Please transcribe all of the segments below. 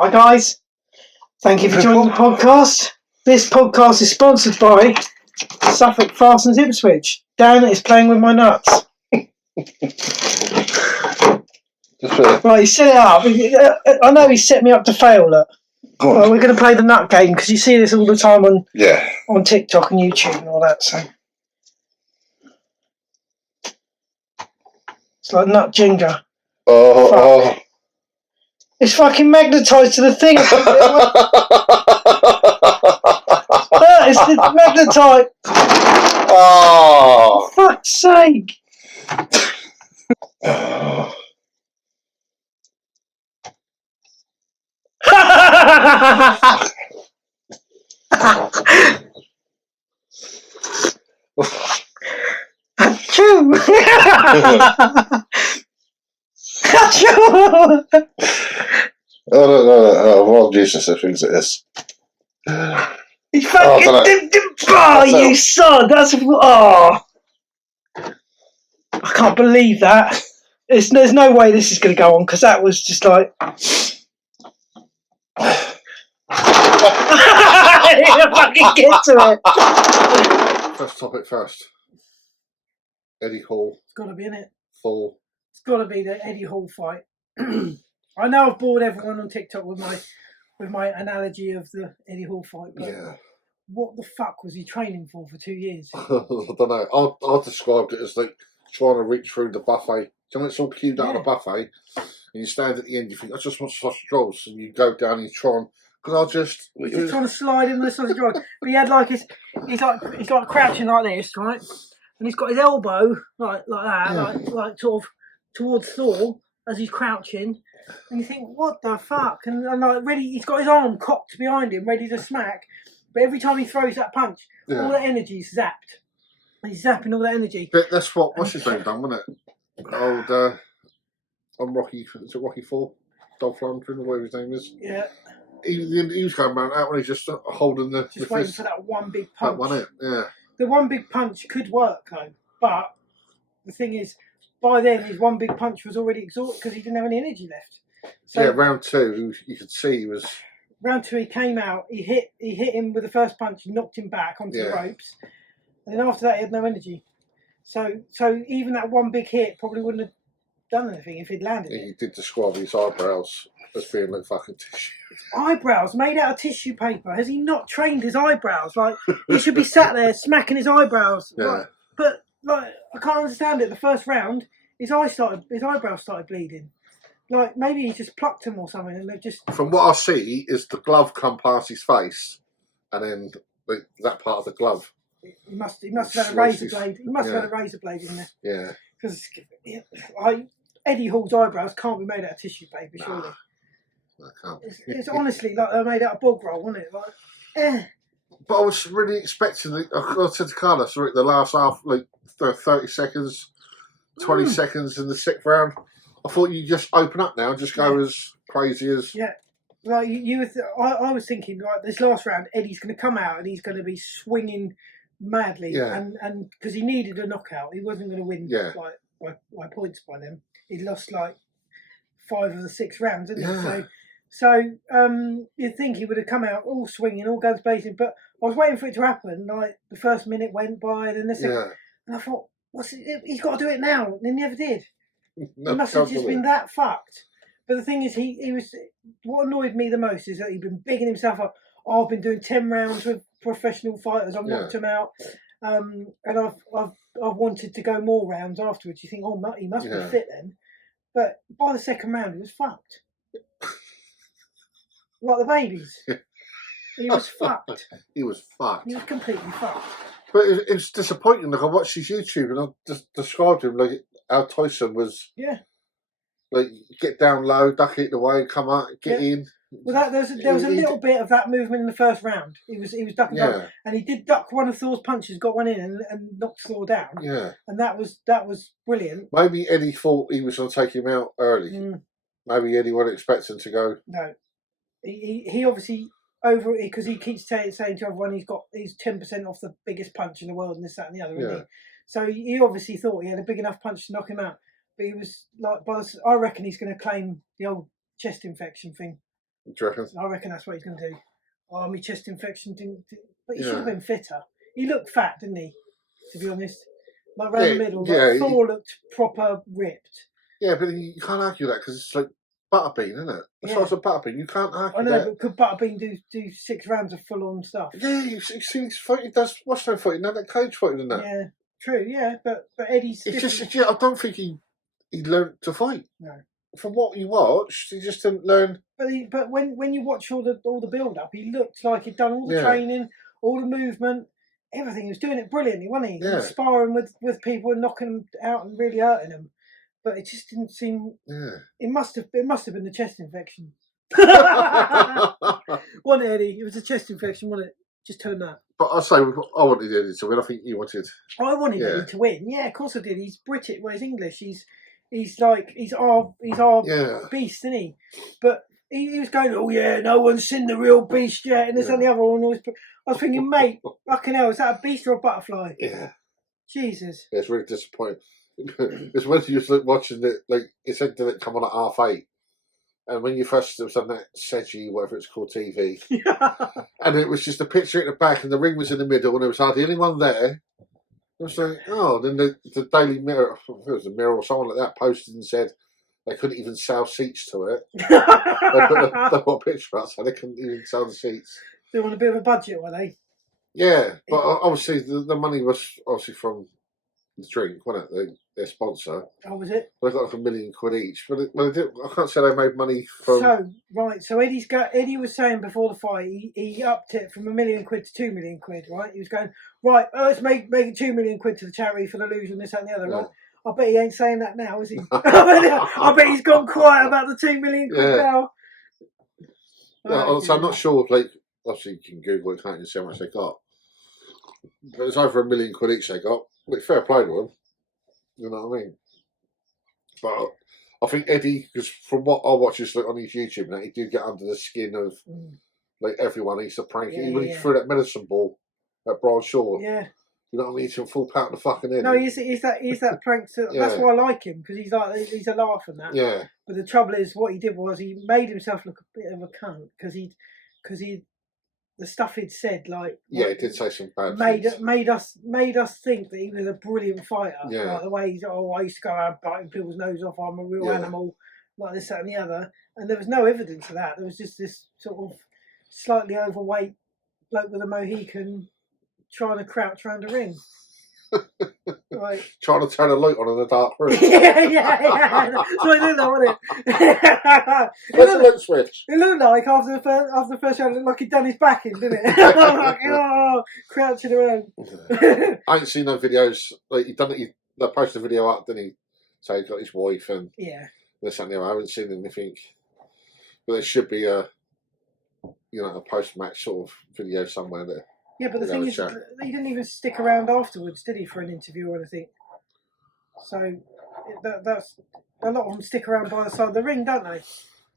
Hi guys, thank you for joining the podcast. This podcast is sponsored by Suffolk Fastens Ipswich. Dan is playing with my nuts. Right, he set it up. I know he set me up to fail. Look, well, we're going to play the nut game because you see this all the time on TikTok and YouTube and all that. So it's like nut Jenga. Oh. It's fucking magnetised to the thing. It's magnetised. Oh. For fuck's sake. Achoo! Achoo! Oh, I'm using such things as this. You fucking you son! That's I can't believe that. There's no way this is going to go on because that was just like. You fucking get to it. First topic first. Eddie Hall. It's got to be in it. Fall. It's got to be the Eddie Hall fight. I know I've bored everyone on TikTok with my analogy of the Eddie Hall fight, but what the fuck was he training for 2 years? I don't know. I described it as like trying to reach through the buffet. So when it's all queued out on the buffet, and you stand at the end, you think, I just want sausage rolls, and you go down and you try and. Because He's trying to slide in with the sausage roll, but he had like he's like crouching like this, right? And he's got his elbow like that, like sort of towards Thor as he's crouching. And you think, what the fuck? And like ready, he's got his arm cocked behind him, ready to smack. But every time he throws that punch, all that energy is zapped. He's zapping all that energy. But that's what's his name done, wasn't it? Old, on Rocky, is it Rocky 4? Dolph Lundgren, or whatever his name is. Yeah. He was going around out when he's just holding the. Just waiting for that one big punch. That one, yeah. The one big punch could work though, but the thing is, by then his one big punch was already exhausted because he didn't have any energy left. So round 2, you could see he was. Round 2, he came out. He hit him with the first punch, knocked him back onto the ropes, and then after that he had no energy. So even that one big hit probably wouldn't have done anything if he'd landed. He did describe his eyebrows as being like fucking tissue. Eyebrows made out of tissue paper. Has he not trained his eyebrows? Like he should be sat there smacking his eyebrows. Yeah. Like, but like I can't understand it. The first round, his eyebrows started bleeding. Like maybe he just plucked them or something, and they just. From what I see, is the glove come past his face, and then that part of the glove. He must have had a razor blade. He must have had a razor blade in there. Yeah. Because Eddie Hall's eyebrows can't be made out of tissue paper, surely. I can't. It's honestly like they're made out of bog roll, wasn't it? Like, But I was really expecting. I said to Carlos, the last half, like 30 seconds, 20 seconds in the 6th round. I thought you'd just open up now and just go as crazy as. Yeah. Like I was thinking, like this last round, Eddie's going to come out and he's going to be swinging madly, and because he needed a knockout, he wasn't going to win by points by them. He lost like 5 of the 6 rounds, didn't he? So you'd think he would have come out all swinging, all guns blazing, but I was waiting for it to happen. Like the first minute went by, then the second, and I thought, he's got to do it now, and he never did. No, he must have just been that fucked. But the thing is, he was. What annoyed me the most is that he'd been bigging himself up. Oh, I've been doing 10 rounds with professional fighters. I've knocked him out, and I've wanted to go more rounds afterwards. You think, oh, he must be fit then. But by the 2nd round, he was fucked. Like the babies. He was fucked. He was fucked. He was completely fucked. But it's disappointing. Like I watched his YouTube and I just described him like how Tyson was. Yeah. Like get down low, duck it away, come out, get in. Well, there was a little bit of that movement in the first round. He was ducking down, and he did duck one of Thor's punches, got one in, and knocked Thor down. Yeah. And that was brilliant. Maybe Eddie thought he was going to take him out early. Maybe Eddie wasn't expecting to go. No. He obviously over it because he keeps saying to everyone he's 10% off the biggest punch in the world and this, that, and the other. Isn't he? So he obviously thought he had a big enough punch to knock him out. But he was like, I reckon he's going to claim the old chest infection thing. Do you reckon? I reckon that's what he's going to do. Oh, my chest infection didn't. But he should have been fitter. He looked fat, didn't he? To be honest, like around the middle. Like Thor looked proper ripped. Yeah, but you can't argue that because it's like Butterbean, isn't it? As far as a Butterbean, you can't argue I know, that. but could Butterbean do 6 rounds of full-on stuff? Yeah, you see his fight. He does wrestling fighting, now that cage fighting, isn't it? Yeah, true. Yeah, but Eddie's. It's just I don't think he learned to fight. No. From what you watched, he just didn't learn. But when you watch all the build up, he looked like he'd done all the training, all the movement, everything. He was doing it brilliantly, wasn't he? Yeah. Sparring with people and knocking them out and really hurting them. But it just didn't seem. Yeah. It must have been the chest infection. Wasn't it, Eddie? It was a chest infection, wasn't it? Just turn that. But I say I wanted Eddie to win. I think you wanted. I wanted Eddie to win. Yeah, of course I did. He's British. Well, he's English. He's our beast, isn't he? But he was going, oh yeah, no one's seen the real beast yet, and this and the other one. I was thinking, mate, fucking hell, is that a beast or a butterfly? Yeah. Jesus. Yeah, it's really disappointing. It's when you was watching it, like it said, did it come on at 8:30? And when you first, it was on that Sedgy, whatever it's called, TV, and it was just a picture at the back, and the ring was in the middle, and there was hardly anyone there. I was like, oh, then the Daily Mirror, I think it was the Mirror or someone like that, posted and said they couldn't even sell seats to it. They put a picture out, so they couldn't even sell the seats. They want a bit of a budget, were they? Yeah, but obviously the money was obviously from the drink, wasn't it? Their sponsor. Oh, was it? They got like £1 million each, but I can't say they made money from. So Eddie was saying before the fight, he upped it from £1 million to £2 million, right? He was going, right, let's make it £2 million to the charity for the loser and this and the other, right? I bet he ain't saying that now, is he? I bet he's gone quiet about the £2 million now. So I'm not sure. Like, obviously, you can Google it, can't you, see how much they got? But it's over £1 million each they got. Like, fair play to them. You know what I mean? But I think Eddie, because from what I watch on his YouTube, now he did get under the skin of like everyone. He's a prank. When he threw that medicine ball at Brian Shaw. Yeah. You know what I mean? He's a full pound of fucking head. No, he's that prank. That's why I like him, because he's a laugh and that. Yeah. But the trouble is, what he did was he made himself look a bit of a cunt because the stuff he'd said, like he did say some bad things. Made us think that he was a brilliant fighter. Yeah. Like the way he's, I used to go around biting people's nose off. I'm a real animal, like this, that, and the other. And there was no evidence of that. There was just this sort of slightly overweight bloke with a Mohican trying to crouch around a ring. Right. Trying to turn a light on in a dark room. yeah. So I didn't know, wasn't it? Where's the light switch? It looked like after the first round, it looked like he'd done his back in, didn't it? Like, crouching around. I ain't seen no videos. Like they posted a video up, didn't he? So he got his wife and this and the other. I haven't seen anything, but there should be a post-match sort of video somewhere there. Yeah, but the thing is, he didn't even stick around afterwards, did he, for an interview or anything? So that's a lot of them stick around by the side of the ring, don't they?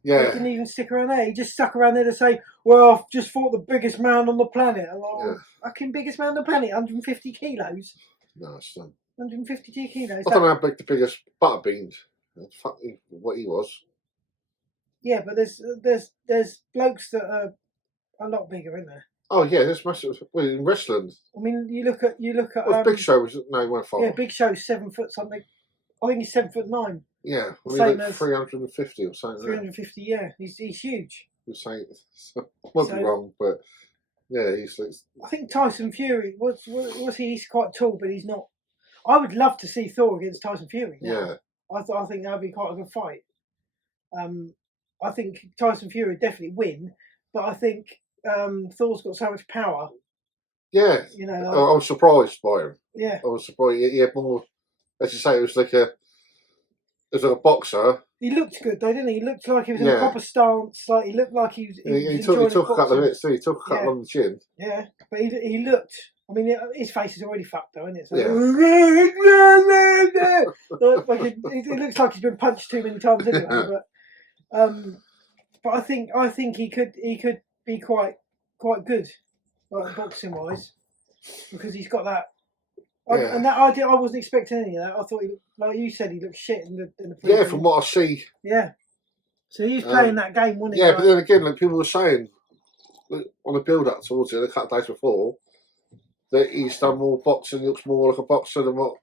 Yeah. He didn't even stick around there. He just stuck around there to say, "Well, I've just fought the biggest man on the planet." I'm like, fucking biggest man on the planet, 150 kilos. No, it's not. 152 kilos. I don't know how big the biggest Butterbean. What he was. Yeah, but there's blokes that are a lot bigger, isn't there? Oh yeah, there's massive in wrestling. I mean, you look at. Big Show was he went far. Yeah, Big Show's 7 foot something. I think he's 7'9". Yeah, same like as 350 or something. 350, yeah, he's huge. You're saying might be wrong, but yeah, he's like. I think Tyson Fury was he? He's quite tall, but he's not. I would love to see Thor against Tyson Fury. Now. Yeah, I think that'd be quite a good fight. I think Tyson Fury would definitely win, but I think Thor's got so much power. Yeah, you know, I was surprised by him. Yeah, I was surprised. He had more. As you say, it was like a boxer. He looked good, though, didn't he? He looked like he was in a proper stance. Like he looked like he was. He took a couple of hits. He took a couple on the chin. Yeah, but he looked. I mean, his face is already fucked, though, isn't it? So it looks like he's been punched too many times anyway. But I think he could be quite good, like boxing wise, because he's got that. And that I wasn't expecting any of that. I thought, like you said, he looked shit in the. Yeah, from what I see. Yeah. So he was playing that game, wasn't he? Yeah, but then again, like people were saying on the build-up towards it, a couple of days before, that he's done more boxing, looks more like a boxer than what.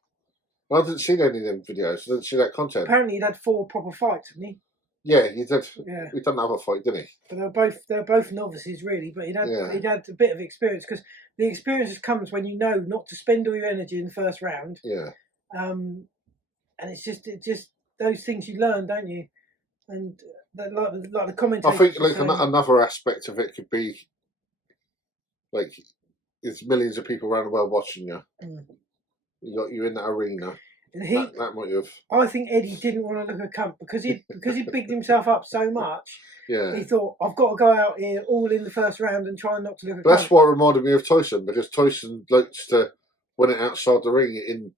I didn't see any of them videos. I didn't see that content. Apparently, he'd had 4 proper fights, hadn't he? Yeah, he did. Yeah, he done another fight, didn't he? But they're both novices, really. But he'd had a bit of experience, because the experience just comes when you know not to spend all your energy in the first round. Yeah. And it's just those things you learn, don't you? And like the commentators. I think like another aspect of it could be like there's millions of people around the world watching you. You in that arena. And that might have. I think Eddie didn't want to look a cunt because he bigged himself up so much. Yeah. He thought, I've got to go out here all in the first round and try not to look a cunt. That's what reminded me of Tyson, because Tyson likes to win it outside the ring.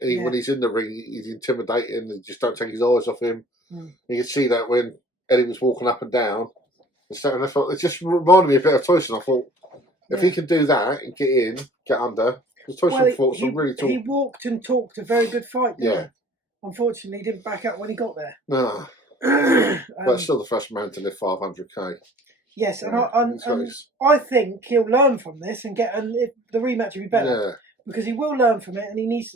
When he's in the ring, he's intimidating and just don't take his eyes off him. You could see that when Eddie was walking up and down. And I thought, it just reminded me a bit of Tyson. I thought, if he can do that and get in, get under. Because Tyson fought some really tall. He walked and talked a very good fight, didn't he? Unfortunately, he didn't back up when he got there. No. But still the first man to lift 500k. Yes, and I think he'll learn from this and the rematch will be better. Yeah. Because he will learn from it, and he needs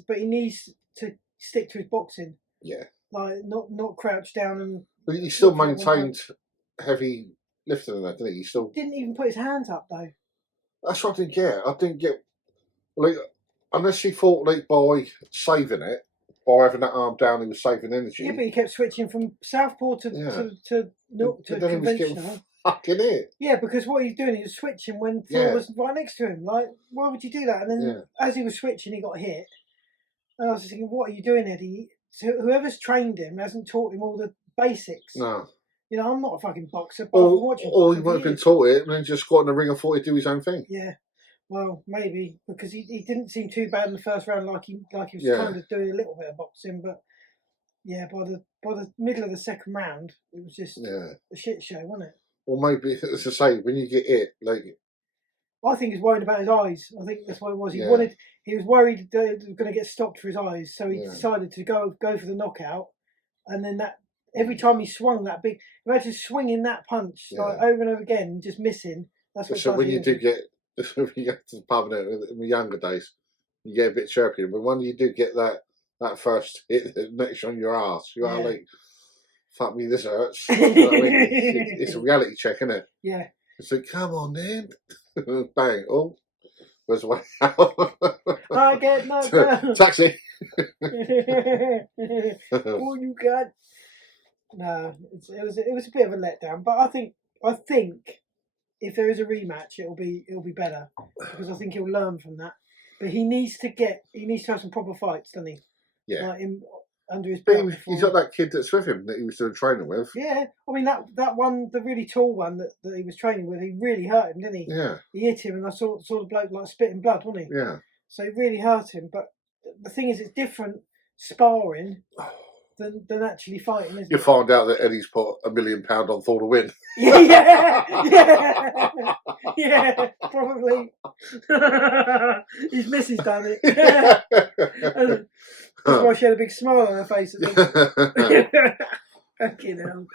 to stick to his boxing. Yeah. Like not crouch down and. But he still maintained heavy lifting and that, didn't he? He still didn't even put his hands up though. That's what I didn't get. I didn't get like unless he fought like by saving it, by having that arm down, he was saving energy. Yeah, but he kept switching from southpaw to conventional. Fucking it. Yeah, because what he's doing, he was switching when Thor was right next to him. Like, why would you do that? And then as he was switching, he got hit. And I was thinking, what are you doing, Eddie? So whoever's trained him hasn't taught him all the basics. No. You know, I'm not a fucking boxer. But or he might have been taught it and then just got in the ring and thought he'd do his own thing. Yeah. Well, maybe, because he didn't seem too bad in the first round, like he was kind of doing a little bit of boxing, but yeah, by the middle of the second round, it was just a shit show, wasn't it? Or maybe, as I say, when you get it, like I think he's worried about his eyes. I think that's what it was. He was worried that he was going to get stopped for his eyes, so he decided to go for the knockout, and then that every time he swung that big, imagine swinging that punch like over and over again, and just missing. That's what. So when you do get. When you go to the pub in the younger days, you get a bit chirpy. But when you do get that first hit next on your ass, you are like, fuck me, this hurts. You know what I mean? It's a reality check, isn't it? Yeah. It's like, come on then. Bang. Oh, where's the way out? I get knocked out. Taxi. All you got. No, it was a bit of a letdown. But I think if there is a rematch, it'll be better, because I think he'll learn from that. But he needs to have some proper fights, doesn't he? Yeah. Like under his belt. He's got that kid that's with him that he was doing training with. Yeah, I mean that one, the really tall one that he was training with, he really hurt him, didn't he? Yeah. He hit him, and I saw the bloke like spitting blood, wasn't he? Yeah. So it really hurt him. But the thing is, it's different sparring than actually fighting, isn't you it? find out that Eddie's put £1 million on Thor to win. Yeah, probably. His missus done it. That's why she had a big smile on her face. Fucking hell.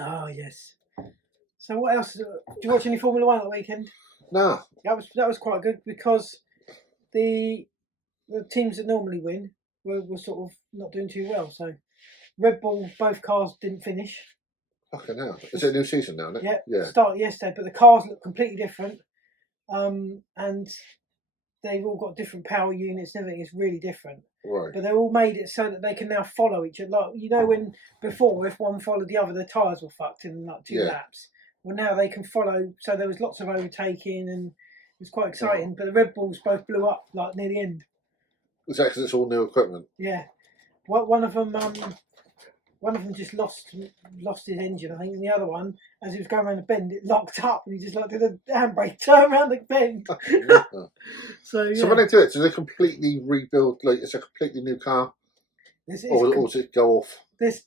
Oh yes. So what else? Do you watch any Formula 1 at the weekend? No. That was quite good, because the teams that normally win were sort of not doing too well. So Red Bull, both cars didn't finish. Fucking hell. Is it a new season now, isn't it? Yeah. Started yesterday, but the cars look completely different. And they've all got different power units and everything. It's really different. Right. But they're all made it so that they can now follow each other. Like, you know, when before, if one followed the other, the tyres were fucked in like 2 laps. Well, now they can follow. So there was lots of overtaking, and it was quite exciting. But the Red Bulls both blew up like near the end. Is that because it's all new equipment? Yeah. One of them just lost his engine, I think, and the other one, as he was going around the bend, it locked up, and he just like did a handbrake, turn around the bend. So when they do it, do they completely rebuild? Like, it's a completely new car, or does it go off? This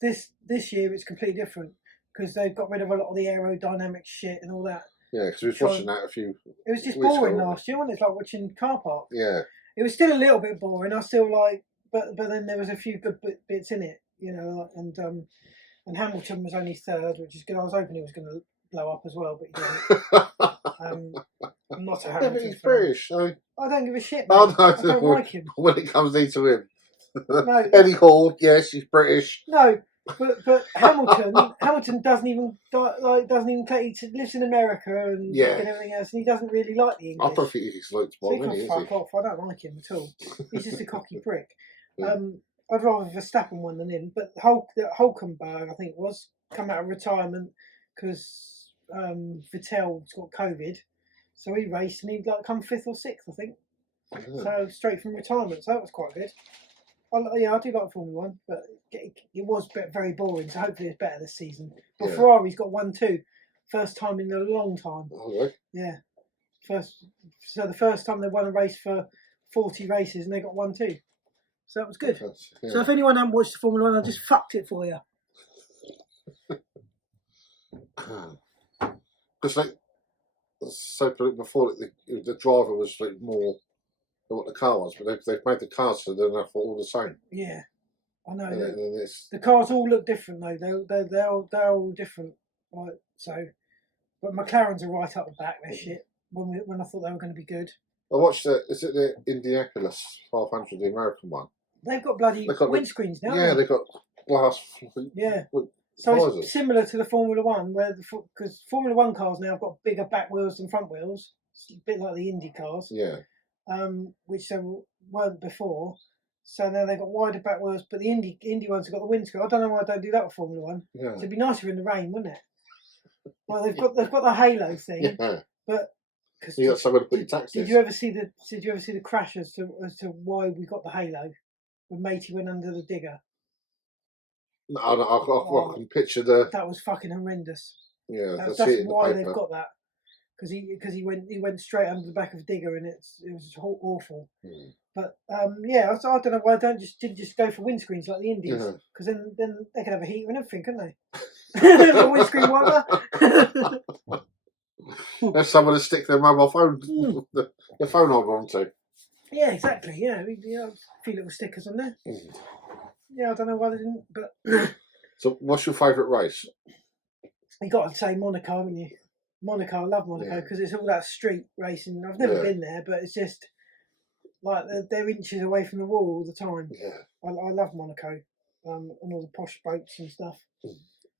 year it's completely different, because they've got rid of a lot of the aerodynamic shit and all that. Yeah, because we was watching that a few. It was just boring last year, wasn't it? It's like watching car park. Yeah. It was still a little bit boring. I still like but then there was a few good bits in it, you know, and Hamilton was only third, which is good. I was hoping he was going to blow up as well, but he didn't. I'm not a Hamilton yeah, but he's British, so I don't give a shit, mate. Oh no, I don't like him. When it comes into him. No. Eddie Hall, yes, he's British. No, but Hamilton doesn't even he lives in America and everything else, and he doesn't really like the English. I don't think he's like so he can fuck off. I don't like him at all. He's just a cocky prick. Yeah. I'd rather Verstappen won than him, but Hulkenberg, I think, was come out of retirement because Vettel's got COVID, so he raced and he'd like come 5th or 6th, I think. Yeah. So straight from retirement, so that was quite good. I do like Formula 1, but it was very boring, so hopefully it's better this season. But Ferrari's got 1-2, first time in a long time. Oh, really? Yeah. So the first time they won a race for 40 races and they got 1-2. So that was good. So if anyone hasn't watched the Formula 1, I just fucked it for you. Because like, so before the driver was like more than what the car was, but they've made the cars so they're all the same. Yeah, I know. And the cars all look different though. They're all different. Right. So, but McLarens are right up the back. They're shit. When I thought they were going to be good. I watched is it the Indianapolis 500, the American one? They've got bloody windscreens now. Yeah, they've got glass. Yeah. So it's similar to the Formula 1, because Formula 1 cars now have got bigger back wheels than front wheels. It's a bit like the Indy cars. Yeah. Which they weren't before. So now they've got wider back wheels, but the Indy ones have got the windscreen. I don't know why I don't do that with Formula 1. Yeah. So it'd be nicer in the rain, wouldn't it? Well, they've got the halo thing, but you got somewhere to put your taxis. Did you ever see the crash as to why we got the halo? When Matey went under the digger. No, I can picture the. That was fucking horrendous. Yeah, that's why they've got that. Because he went straight under the back of the digger and it was awful. Mm. But I don't know why I didn't just go for windscreens like the Indies, because then they could have a heater and everything, couldn't they? A windscreen wiper. There's someone to stick their mobile phone, the phone holder onto. Yeah, exactly. Yeah, a few little stickers on there. Mm. Yeah, I don't know why they didn't, but. So, what's your favourite race? You got to say Monaco, haven't you? Monaco, I love Monaco because it's all that street racing. I've never been there, but it's just like they're inches away from the wall all the time. Yeah, I love Monaco, and all the posh boats and stuff. Mm.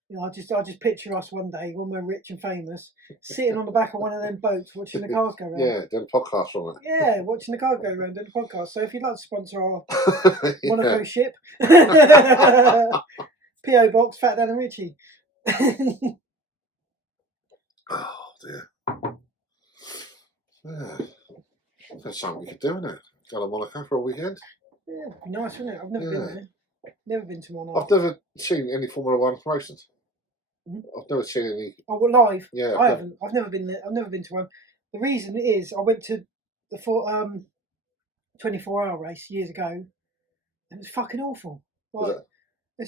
You know, I just picture us one day when we're rich and famous, sitting on the back of one of them boats watching the cars go around. Yeah, doing a podcast on it. Yeah, watching the cars go around, doing a podcast. So if you'd like to sponsor our Monaco ship, P.O. Box, Fatt Dann Richie. Oh dear. Yeah. That's something we could do, isn't it? Go to Monaco for a weekend. Yeah, it'd be nice, wouldn't it? I've never been there. Never been to Monaco. I've never seen any Formula 1 races. Mm-hmm. I've never seen any. Oh, well, live? Yeah. I haven't. I've never been there. I've never been to one. The reason is I went to the 24-hour race years ago, and it was fucking awful. Like, I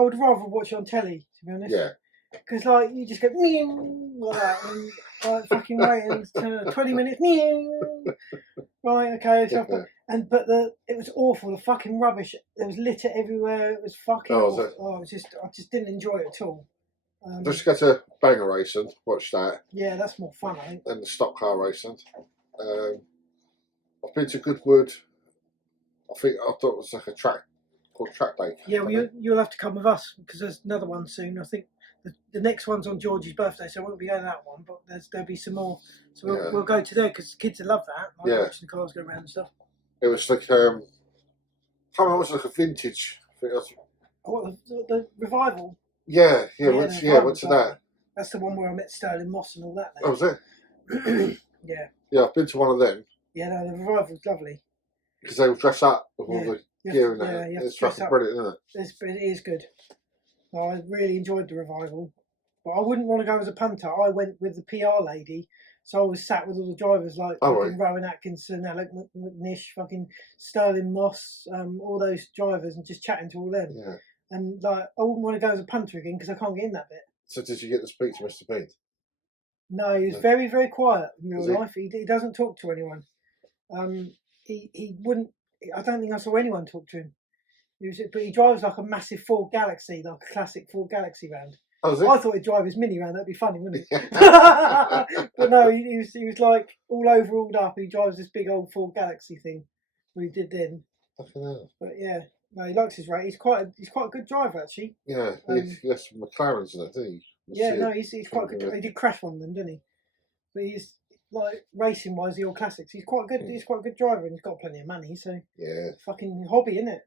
would rather watch it on telly, to be honest. Yeah. Because like you just go like that, and like fucking waiting 20 minutes. Right, okay, so but it was awful. The fucking rubbish. There was litter everywhere. It was fucking. I just didn't enjoy it at all. Just go to banger racing, watch that. Yeah, that's more fun, I think. And the stock car racing. I've been to Goodwood. I thought it was like a track called Track Day. Yeah, well, you'll have to come with us because there's another one soon. I think the next one's on Georgie's birthday, so I won't be going to that one. But there'll be some more, so we'll go to there because the kids will love that. Like watching the cars go around and stuff. It was like it was like a vintage. I think the revival. Yeah, went to that. That's the one where I met Sterling Moss and all that. Oh, was it? Yeah. Yeah, I've been to one of them. Yeah, no, the revival's lovely. Because they will dress up with all the gear and that. Yeah, it's fucking brilliant, isn't it? It is good. No, I really enjoyed the revival. But I wouldn't want to go as a punter. I went with the PR lady. So I was sat with all the drivers like Rowan Atkinson, Alec McNish, fucking Sterling Moss, all those drivers, and just chatting to all them. Yeah. And like, I wouldn't want to go as a punter again because I can't get in that bit. So did you get to speak to Mr. Bean? No, he was very, very quiet in real life. He doesn't talk to anyone. He wouldn't. I don't think I saw anyone talk to him. But he drives like a massive Ford Galaxy, like a classic Ford Galaxy round. Oh, I thought he'd drive his Mini round. That'd be funny, wouldn't it? But no, he was like all overhauled up. He drives this big old Ford Galaxy thing. What he did then. But yeah, no, he likes his race. He's quite a good driver actually. Yeah, he has some McLarens in it, didn't he? Yeah, no, he's quite good. He did crash one of them, didn't he? But he's like racing wise, the old classics. He's quite good. He's quite a good driver, and he's got plenty of money. So yeah, fucking hobby, isn't it?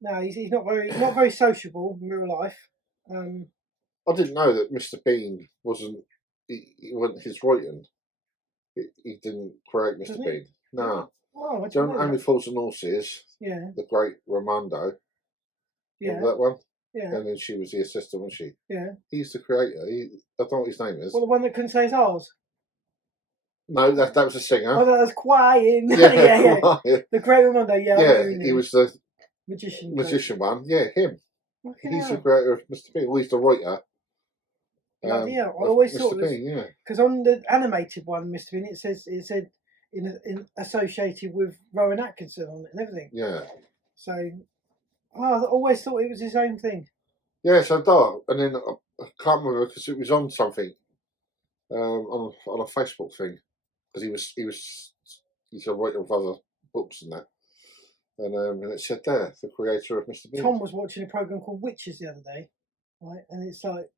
No, he's not very sociable in real life. I didn't know that Mr. Bean wasn't. He wasn't his writing. He didn't create Mr. Bean. No. Oh, John Only Fools and Horses. Yeah. The great Ramondo. Yeah. Remember that one? Yeah. And then she was the assistant, wasn't she? Yeah. He's the creator. I don't know what his name is. Well, the one that couldn't say his R's. No, that was a singer. Oh, that was Quiet. Yeah, Quiet. The great Ramondo. Yeah. Yeah, he was the magician one. Yeah, him. He's the creator of Mr. Bean. Well, he's the writer. Yeah, I always thought Mr. Bean, yeah. Because on the animated one, Mr. Bean, it said in associated with Rowan Atkinson on it and everything. Yeah. So, I always thought it was his own thing. Yes, I do. And then I can't remember because it was on something, on a Facebook thing, because he's a writer of other books and that. And it said there, the creator of Mr. Bean. Tom was watching a program called Witches the other day, right? And it's like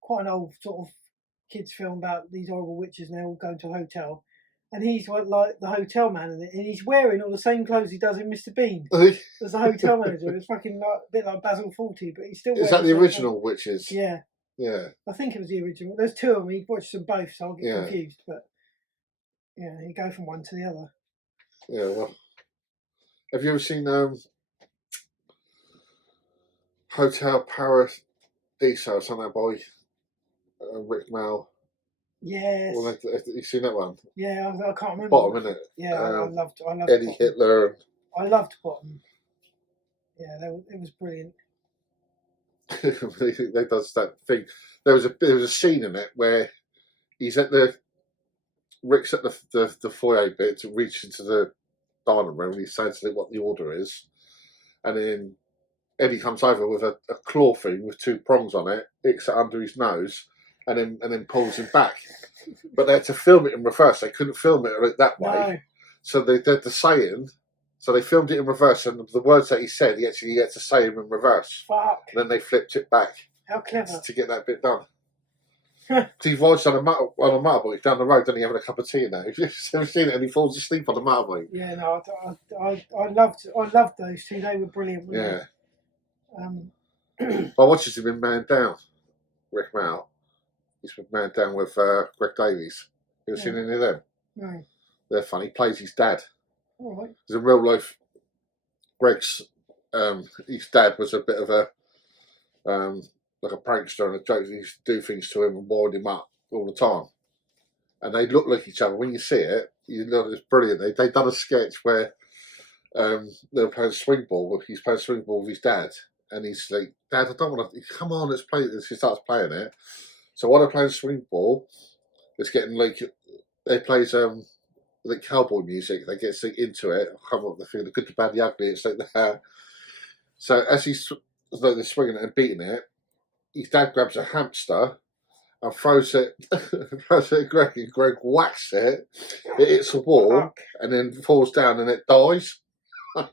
quite an old sort of kids film about these horrible witches, and they all go to a hotel. And he's like the hotel man in it, and he's wearing all the same clothes he does in Mr. Bean as the hotel manager. It's fucking like a bit like Basil Fawlty, but he's still. Is that the original Witches? Yeah. Yeah. I think it was the original. There's two of them. He watched them both, so I'll get confused. But yeah, you go from one to the other. Yeah. Well, have you ever seen Hotel Paradiso or something by Rick Mel? Yes. Well, you seen that one? Yeah, I can't remember. Bottom, isn't it? Yeah, I loved Eddie Bottom. Hitler. I loved Bottom. Yeah, it was brilliant. They does that thing. There was a scene in it where Rick's at the foyer bit to reach into the dining room, and he's saying to them what the order is, and then Eddie comes over with a claw thing with two prongs on it, icks it under his nose, and then pulls him back. But they had to film it in reverse. They couldn't film it that way, No. so they did the saying. So they filmed it in reverse, and the words that he said, he actually had to say them in reverse. Fuck. And then they flipped it back. How clever. To get that bit done. He rides on a motorbike down the road, doesn't he, having a cup of tea now? You've never seen it, and he falls asleep on the motorbike. Yeah, no, I loved those two. They were brilliant. Yeah. I watched him in Man Down, Rick Mel. He's been Man Down with Greg Davies. You ever seen any of them? No. They're funny. He plays his dad. All right. Because in real life, Greg's his dad was a bit of a like a prankster and a joke. He used to do things to him and wind him up all the time. And they look like each other. When you see it, you know it's brilliant. They done a sketch where they were playing swing ball. He's playing swing ball with his dad, and he's like, "Dad, I don't want to. Come on, let's play this." He starts playing it. So while they're playing swing ball, it's getting like they plays the cowboy music. They get into it. Come up with the good, the bad, the ugly. It's like that. So as they're swinging it and beating it, his dad grabs a hamster and throws it at Greg, and Greg whacks it. It hits a wall and then falls down and it dies. And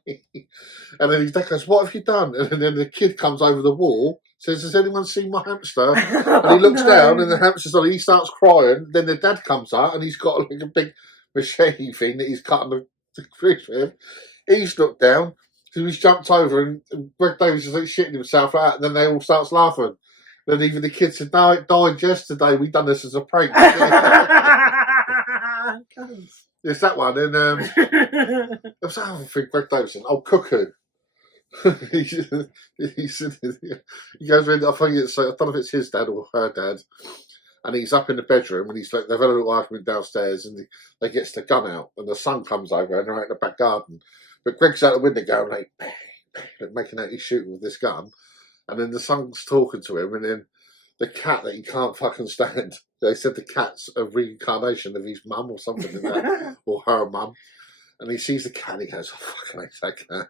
then his dad goes, "What have you done?" And then the kid comes over the wall, says, "Has anyone seen my hamster?" And he looks down and the hamster's on. He starts crying. Then the dad comes out and he's got like a big machete thing that he's cutting the fish with. He's looked down, so he's jumped over, and Greg Davies is like shitting himself out, and then they all starts laughing. Then even the kids said, "No, it died yesterday. We done this as a prank." It's that one, and I was I think Greg Davison. Oh, Cuckoo. he goes in. I think I don't know if it's his dad or her dad, and he's up in the bedroom, and he's like they've had a little argument downstairs, and they gets the gun out, and the son comes over, and they're out in the back garden, but Greg's out the window going like, bang, bang, making out he's shooting with this gun, and then the son's talking to him, and then the cat that he can't fucking stand. They said the cat's a reincarnation of his mum or something like that, or her mum. and he sees the cat and he goes, oh, fucking hate that cat.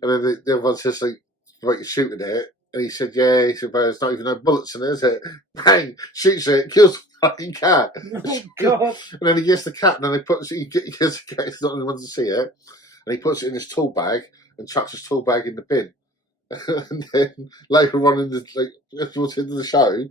And then the other one says, like, you're shooting at it. And he said, yeah. He said, but there's not even no bullets in it, is it? Bang! Shoots it, kills the fucking cat. Oh, God. And then he gets the cat, and then he gets the cat, he's not the one to see it. And he puts it in his tool bag and chucks his tool bag in the bin. And then later on towards the end of the show,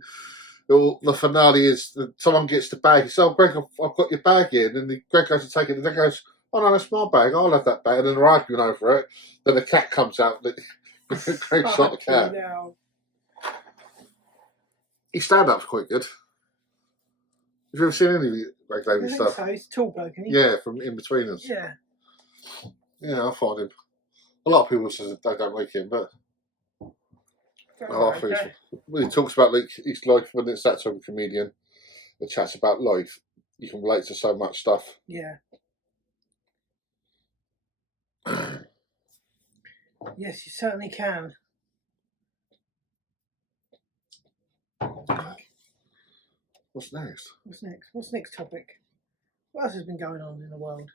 the finale is that someone gets the bag. He says, oh, Greg, I've got your bag in. And Greg goes to take it, and then goes, oh, no, that's my bag. I'll have that bag. And then they're arguing over it. Then the cat comes out. Greg shot the cat. His stand-up's quite good. Have you ever seen any of Greg Davies stuff? So. He's a tall bloke, isn't he? Yeah, from In Between Us. Yeah. Yeah, I find him. A lot of people say they don't like him, but when he talks about like his life, when it's that type of comedian that chats about life, you can relate to so much stuff. Yeah. Yes, you certainly can. What's next? What's next topic? What else has been going on in the world?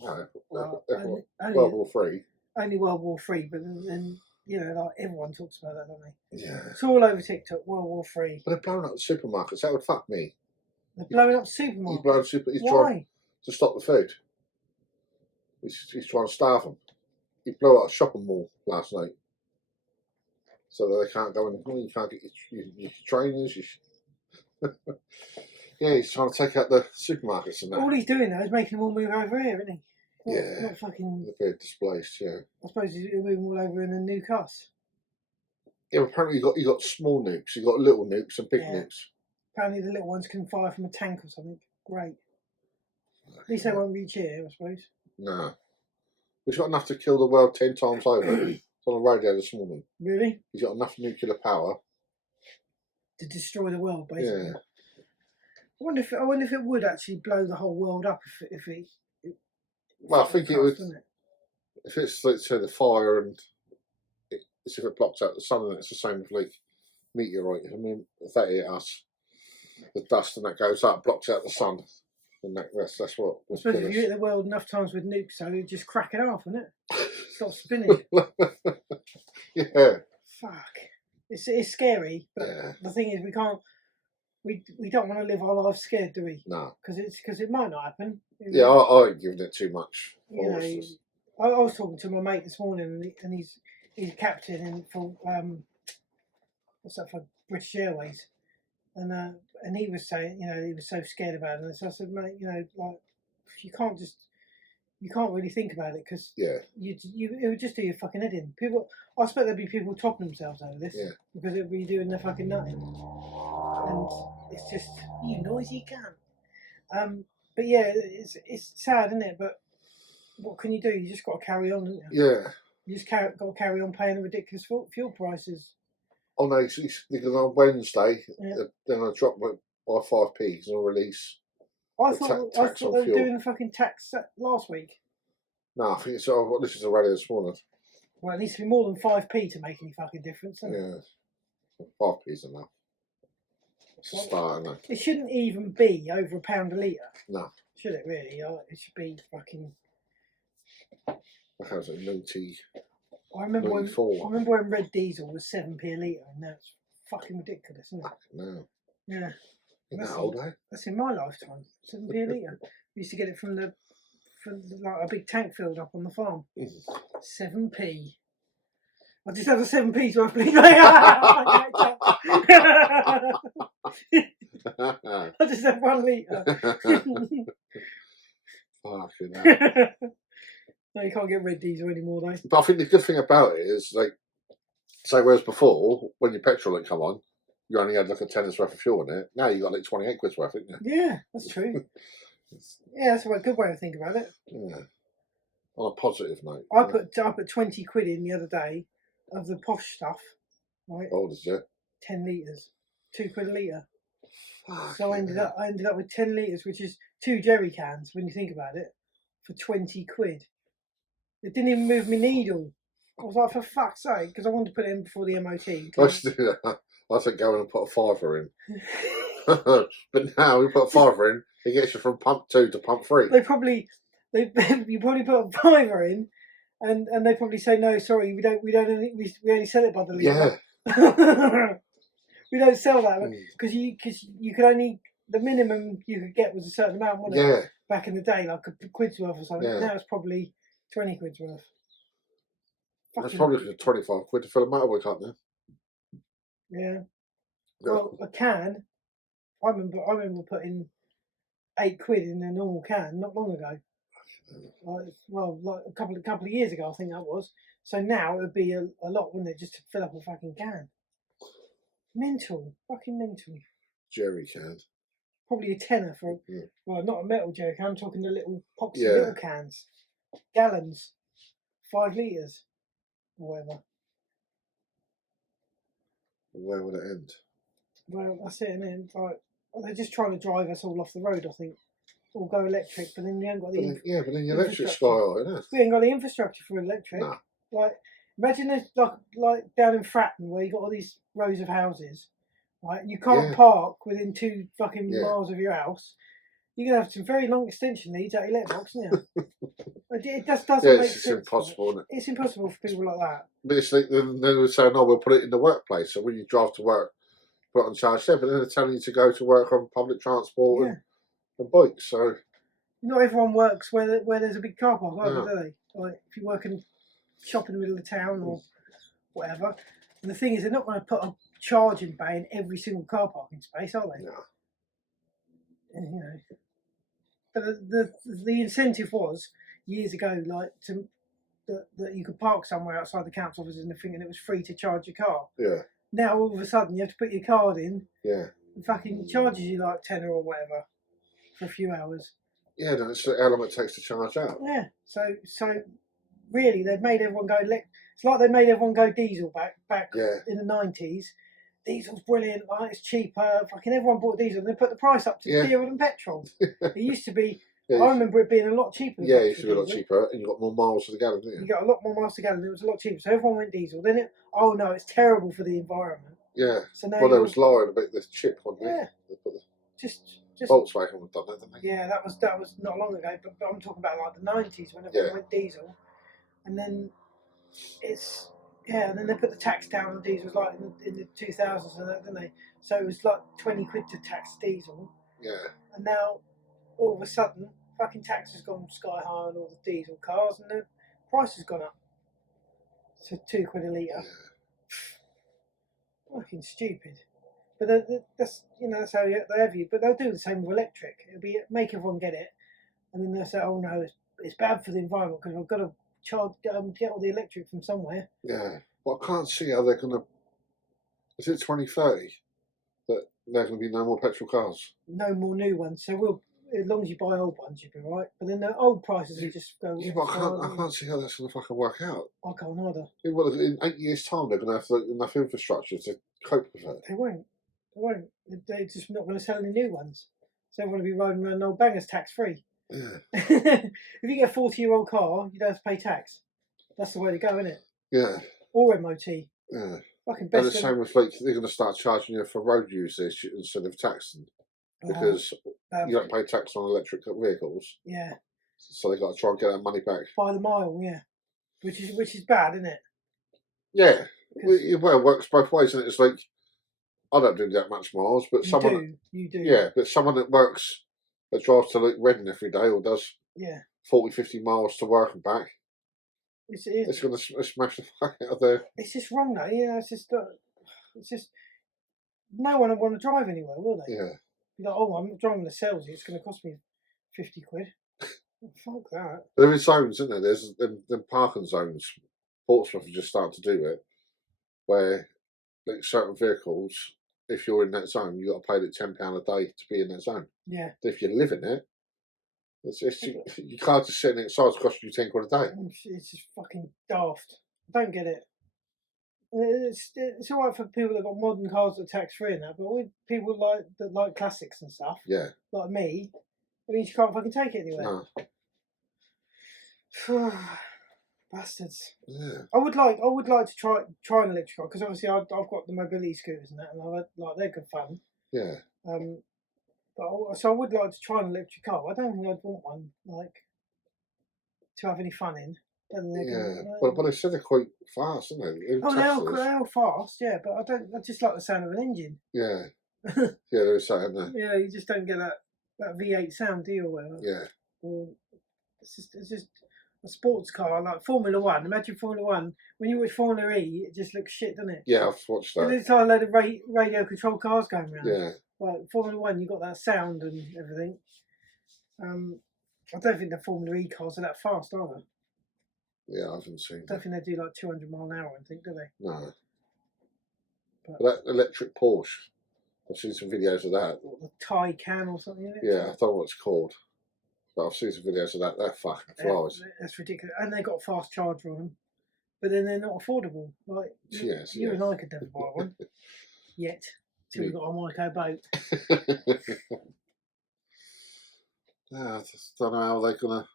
World War Three. Only World War Three, but then like everyone talks about that, don't they? Yeah. It's all over TikTok. World War Three. But they're blowing up the supermarkets. That would fuck me. They're blowing up supermarkets. He's Why? trying to stop the food. He's trying to starve them. He blew out a shopping mall last night, so that they can't go in. You can't get your trainers. Yeah, he's trying to take out the supermarkets and that. All he's doing though is making them all move over here, isn't he? Not fucking. They're displaced. Yeah. I suppose he's moving all over in the new cars. Yeah, apparently you got small nukes, you got little nukes and big nukes. Apparently the little ones can fire from a tank or something. Great. At least they won't reach here, I suppose. No. He's got enough to kill the world 10 times over. It's on the radio this morning. Really? He's got enough nuclear power to destroy the world, basically. Yeah. I wonder if it would actually blow the whole world up if it well, I think it would. If it's, let's say, the fire and if it blocks out the sun, and it's the same with like meteorite. I mean, if that hit us, the dust and that goes up, blocks out the sun, and that's what. I suppose if you hit the world enough times with nukes, so you just crack it off, wouldn't it? Stop spinning. Yeah. Fuck. It's scary, but the thing is, we can't. We don't want to live our lives scared, do we? No. Because it might not happen. Yeah, I ain't giving it too much. I was talking to my mate this morning, and he's a captain for what's that, for British Airways, and he was saying, he was so scared about it. And so I said, mate, like you can't really think about it because it would just do your fucking head in. I expect there'd be people topping themselves over this because it'd be doing their fucking nutting, and it's just you noisy cunt. But yeah, it's sad, isn't it? But what can you do? You just got to carry on, haven't you? Yeah. You just got to carry on paying the ridiculous fuel prices. Oh no, on Wednesday, they're going to drop by 5p and release. I thought they were doing the fucking tax last week. No, I think it's. This is the radio this morning. Well, it needs to be more than 5p to make any fucking difference. Yeah, 5p's enough. It's a start, isn't it? It shouldn't even be over £1 a litre. No. Should it really? It should be fucking. How's it? 90. I remember when red diesel was 7p a litre, and that's fucking ridiculous, isn't it? No. Yeah. That's that old, eh? That's in my lifetime. 7p a litre. We used to get it from like a big tank filled up on the farm. 7p. I just had a 7p's worth of I just had 1 litre. Fucking hell. No, you can't get red diesel anymore, though. But I think the good thing about it is, like, say, whereas before, when your petrol had come on, you only had like a tenner's worth of fuel in it. Now you got like 28 quid's worth, haven't you? Yeah, that's true. Yeah, that's a good way to think about it. Yeah. On a positive note. I put 20 quid in the other day of the posh stuff. Right. Oh, did you? 10 litres, £2 a litre. So I ended up with 10 litres, which is 2 jerry cans when you think about it, for 20 quid. It didn't even move my needle. I was like, for fuck's sake, because I wanted to put it in before the MOT. I should do that. I think go in and put a £5 in. But now we put a £5 in, it gets you from pump 2 to pump 3. They probably you probably put a fiver in, and they probably say no, sorry, we only sell it by the litre. Yeah. We don't sell that because you could only, the minimum you could get was a certain amount, wasn't it? Back in the day, like a quid's worth or something. Now it's probably 20 quid's worth. That's probably 25 quid to fill a motorbike up there. Yeah. Well, a can. I remember putting 8 quid in a normal can not long ago. Like a couple of years ago, I think that was. So now it would be a lot, wouldn't it, just to fill up a fucking can? Mental, fucking mental. Jerry can. Probably a tenner for, well, not a metal jerry can. I'm talking the little poxy little cans, gallons, 5 litres, or whatever. Where would it end? Well, that's it, and then like they're just trying to drive us all off the road, I think. Or go electric, but then you haven't got the but then your electric's sky high, isn't it? We ain't got the infrastructure for electric. Nah. Like, imagine this, like down in Fatt Dann where you got all these rows of houses, right? You can't park within 2 fucking miles of your house. You're gonna have some very long extension leads out your letterbox, isn't it? It just doesn't make sense. It's impossible, isn't it? It's impossible for people like that. But it's like then they were saying, "Oh, we'll put it in the workplace." So when you drive to work, put it on charge there. But then they're telling you to go to work on public transport and bikes. So not everyone works where there's a big car park, either, do they? Like if you work in shop in the middle of the town or whatever. And the thing is, they're not going to put a charging bay in every single car parking space, are they? No. And, you know. But the incentive was years ago, like that you could park somewhere outside the council offices and everything, and it was free to charge your car. Yeah. Now all of a sudden you have to put your card in. Yeah. And fucking charges you like tenner or whatever for a few hours. Yeah, then it's the element it takes to charge out. Yeah. So really, they've made everyone go. It's like they made everyone go diesel back in the 90s. Diesel's brilliant, like it's cheaper. Fucking everyone bought diesel, and they put the price up to dearer than petrol. It used to be. I remember it being a lot cheaper. Yeah, it used to be a lot cheaper, and you got more miles to the gallon, didn't you? You got a lot more miles to the gallon. It was a lot cheaper, so everyone went diesel. Then oh no, it's terrible for the environment. Yeah. So now there was lowering a bit this chip on there. Yeah. Just Volkswagen have done that, didn't they? Yeah, that was not long ago, but I'm talking about like the 90s when everyone went diesel, and then and then they put the tax down on diesels like in the 2000s and that, didn't they? So it was like 20 quid to tax diesel. Yeah. And now all of a sudden, fucking tax has gone sky high on all the diesel cars, and the price has gone up to 2 quid a litre. Fucking stupid. But that's that's how they have you. But they'll do the same with electric. It'll be make everyone get it, and then they'll say, "Oh no, it's bad for the environment because I've got to charge get all the electric from somewhere." Yeah, well, I can't see how they're gonna. Is it 2030 that there's gonna be no more petrol cars? No more new ones. So as long as you buy old ones, you'll be right. But then the old prices will just go. Yeah, but I can't see how that's gonna fucking work out. I can't either. Well, in 8 years' time, they're gonna have enough infrastructure to cope with it. They won't. They're just not going to sell any new ones. So everyone will be riding around old bangers tax free. Yeah. If you get a 40-year-old car, you don't have to pay tax. That's the way to go, isn't it? Yeah. Or MOT. Yeah. Fucking best. And the same with they're going to start charging you for road usage instead of taxing because you don't pay tax on electric vehicles. Yeah. So they've got to try and get that money back. By the mile, yeah. Which is bad, isn't it? Yeah. Well, it works both ways, and it's like. I don't do that much miles, but you do. Yeah, but someone that drives to Reading every day or does 40, 50 miles to work and back, it's going to smash the fuck out of there. It's just wrong, though. Yeah, it's just no one will want to drive anywhere, will they? Yeah. Like, oh, I'm not driving to Selby. It's going to cost me 50 quid. Well, fuck that. There is zones, isn't there? There's them parking zones. Portsmouth have just started to do it, where certain vehicles. If you're in that zone, you got to pay it £10 a day to be in that zone. Yeah. If you live in it, you can't just sit inside. It's costing you 10 quid a day. It's just fucking daft. I don't get it. It's all right for people that got modern cars that are tax free and that, but with people that like classics and stuff, like me, it means you can't fucking take it anywhere. No. Bastards. Yeah. I would like to try an electric car because obviously I've got the mobility scooters and that, and they're good fun. Yeah. So I would like to try an electric car. I don't think I'd want one have any fun in. Yeah, but they said they're quite fast, aren't they? They're fast, yeah. But I just like the sound of an engine. Yeah, yeah, there's something there. Yeah, you just don't get that V8 sound, do you? Or whatever. Yeah. Or it's just a sports car like Formula One. Imagine Formula One. When you watch Formula E, it just looks shit, doesn't it? Yeah, I've watched that. There's like a load of radio controlled cars going around. Yeah. Like Formula One, you got that sound and everything. I don't think the Formula E cars are that fast, are they? Yeah, I haven't seen. I don't think they do like 200 mile an hour. I think, do they? No. But that electric Porsche, I've seen some videos of that. What, the Taycan or something? Yeah, I don't know what it's called, but I've seen some videos of that. They're fucking flies. That's ridiculous, and they got a fast charger on them, but then they're not affordable. Like you and I could never buy one yet, till we got a Monaco boat. Yeah, I just don't know how they're gonna.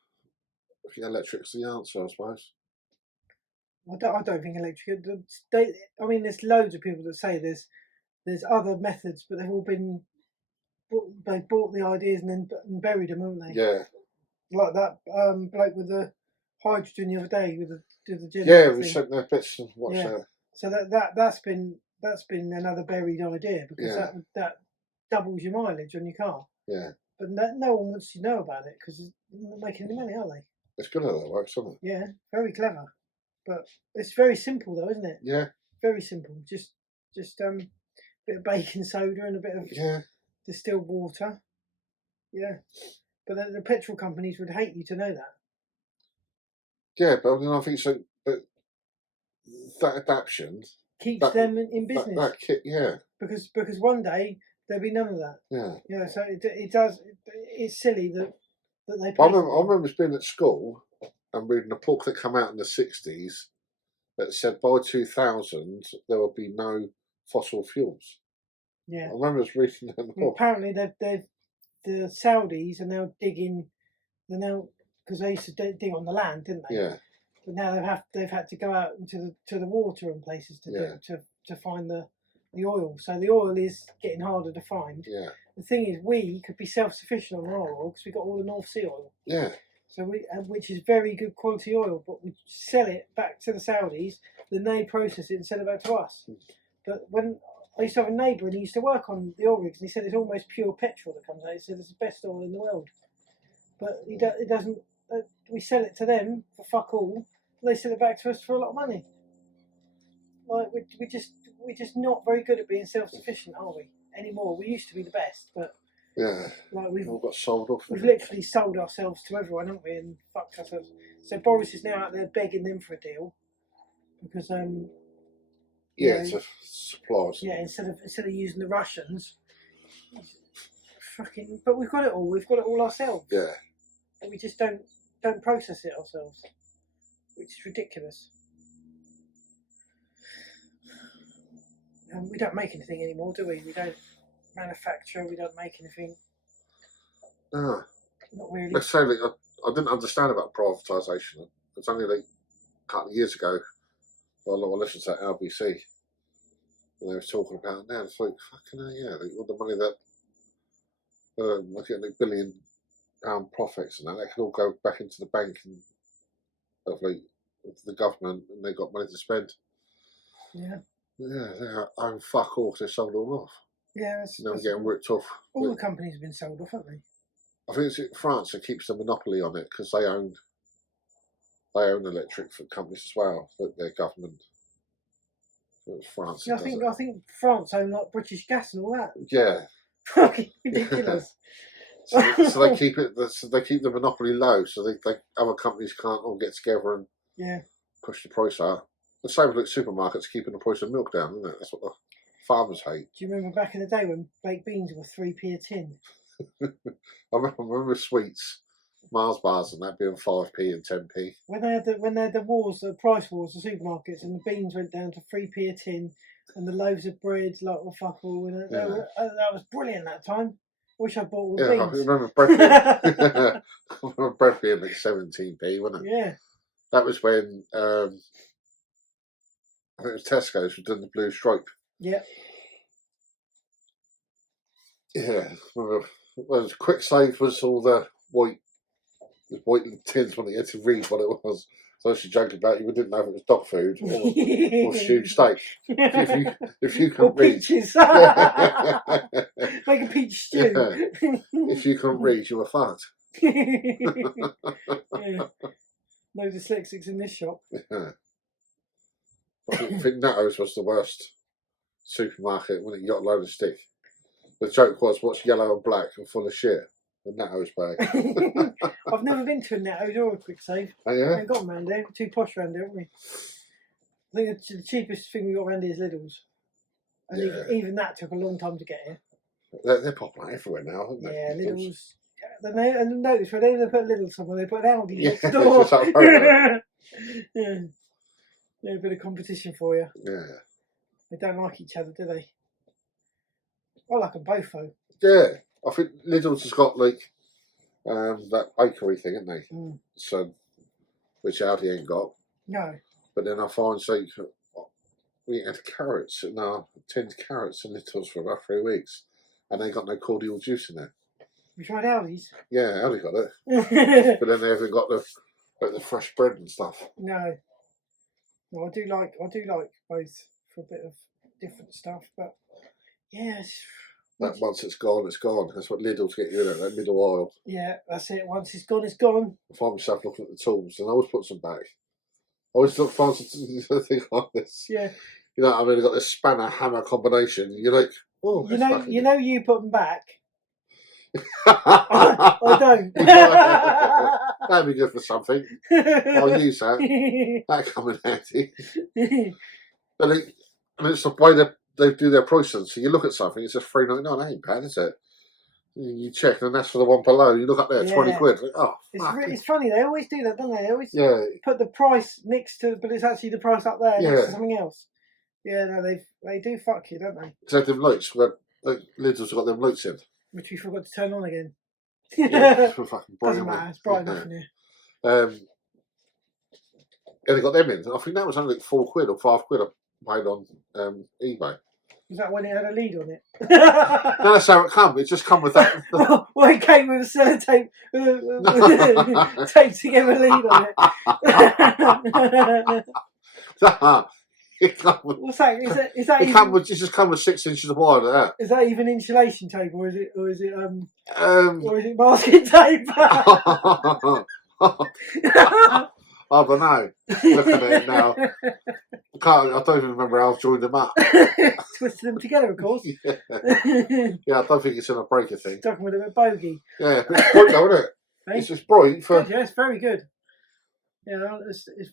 Electric's the answer, I suppose. I don't think electric. I mean, there's loads of people that say there's other methods, but they've all been. They bought the ideas and then buried them, haven't they? Yeah. Like that bloke with the hydrogen the other day with the generator. Yeah, we sent their bits and watched that. So that's been another buried idea because that doubles your mileage on your car. Yeah. But no one wants to know about it because they're not making any money, are they? It's good how that works, isn't it? Yeah, very clever. But it's very simple though, isn't it? Yeah. Very simple. Just a bit of baking soda and a bit of distilled water. Yeah. But the petrol companies would hate you to know that. Yeah, but I mean, I think so. But that adaptation keeps them in business. Yeah. Because one day there'll be none of that. Yeah. Yeah. So it does. It's silly that they. I remember being at school and reading a book that came out in the 60s that said by 2000 there would be no fossil fuels. Yeah. I remember reading that in the book. Apparently the Saudis are now digging. They're now, because they used to dig on the land, didn't they? Yeah. But now they've had to go out into the water and places to find the oil. So the oil is getting harder to find. Yeah. The thing is, we could be self-sufficient on our oil because we got all the North Sea oil. Yeah. So which is very good quality oil, but we sell it back to the Saudis, then they process it and sell it back to us. But when I used to have a neighbour and he used to work on the oil rigs, and he said it's almost pure petrol that comes out. He said it's the best oil in the world. But it doesn't. We sell it to them for fuck all. They sell it back to us for a lot of money. Like we're just not very good at being self-sufficient, are we? Anymore. We used to be the best, but like we've all got sold off. We've literally sold ourselves to everyone, haven't we? And fucked ourselves. So Boris is now out there begging them for a deal because to supplies. Yeah, instead of using the Russians, fucking. But we've got it all. We've got it all ourselves. Yeah. But we just don't process it ourselves, which is ridiculous. And we don't make anything anymore, do we? We don't manufacture. We don't make anything. No. Not really. Let's say that I didn't understand about privatisation. It's only like a couple of years ago. I listened to that LBC, and they were talking about it now. It's like fucking hell, yeah, all the money that looking at the £1 billion profits and that could all go back into the bank and of the government, and they got money to spend. Yeah. Yeah, they're own fuck off. They sold all off. Yeah, they're getting ripped off. All the companies have been sold off, haven't they? I think it's France that keeps the monopoly on it because they own electric companies as well. Their government. It's France. Yeah, I think France own like British Gas and all that. Yeah. Fucking ridiculous. so they keep it. So they keep the monopoly low, so they other companies can't all get together and push the price out. The same with supermarkets keeping the price of milk down, isn't it? That's what the farmers hate. Do you remember back in the day when baked beans were 3p a tin? I remember sweets, Mars bars, and that being 5p and 10p. When they had the wars, the price wars, the supermarkets, and the beans went down to 3p a tin, and the loaves of bread like were fuck all, and that was brilliant that time. Wish I bought all the beans. I remember bread. I remember bread being like 17p, wasn't it? Yeah. That was when I think it was Tesco's who done the blue stripe. Yeah. Yeah. Well, Quick Save was all the white the boy tins when he had to read what it was. So I was joking about you didn't know if it was dog food or stewed steak. If you can or read, peaches. Make a peach stew. Yeah. If you can read, you were fucked. Yeah. No dyslexics in this shop. Yeah. I think Netto's was the worst supermarket when you got a load of stick. The joke was, what's yellow and black and full of shit? The Netto's bag. I've never been to a Netto's or a Quick Save. Oh, yeah? We've got them around there. Too posh around there, haven't we? I think the cheapest thing we got around here is Lidl's. And even that took a long time to get here. They're popping out everywhere now, aren't they? Yeah, Lidl's. And notice when they put Lidl somewhere, they put an Aldi next It's door. just like right Yeah. Yeah, a bit of competition for you. Yeah. They don't like each other, do they? I like them both, though. Yeah. I think Lidl's has got like that bakery thing, haven't they? Mm. So, which Aldi ain't got. No. But then I find we had carrots and tinned carrots and Lidl's for about 3 weeks, and they got no cordial juice in there. You tried Aldi's? Yeah, Aldi got it. But then they haven't got the fresh bread and stuff. No. No, I do like both for a bit of different stuff, but yes. That once it's gone, it's gone. That's what Lidl's get you in it, that middle aisle. Yeah, that's it. Once it's gone, it's gone. I find myself looking at the tools and I always put some back. I always find something like this. Yeah. You know what I mean? I've got this spanner hammer combination. You're like, oh, you put them back. I don't. That'd be good for something. I'll use that. That'd come in handy. But it's the way they do their pricing. So you look at something, it's just $3.99. That ain't bad, is it? You check, and that's for the one below. You look up there, 20 quid. Like, oh, it's funny. They always do that, don't they? They always put the price next to, but it's actually the price up there next to something else. Yeah, no, they do fuck you, don't they? Because they have them lights. Lidl's got them lights in. Which we forgot to turn on again. Yeah, fucking bright. Doesn't matter, it's bright enough in here. Yeah, they got them in. I think that was only like 4 quid or 5 quid I paid on eBay. Was that when it had a lead on it? No, that's how it come. It just come with that. Well, it came with a sellotape tape to give a lead on it. What's that? Is that it just come with 6 inches of wire like that. Is that even insulation tape, or is it basket tape? I don't know. Looking at it now, I don't even remember how I've joined them up. Twisted them together, of course. Yeah, I don't think it's in a breaker thing. Stuck them with a bogey. Yeah, but it's bright though, isn't it? Hey? It's just bright for. Good, yeah, it's very good. Yeah,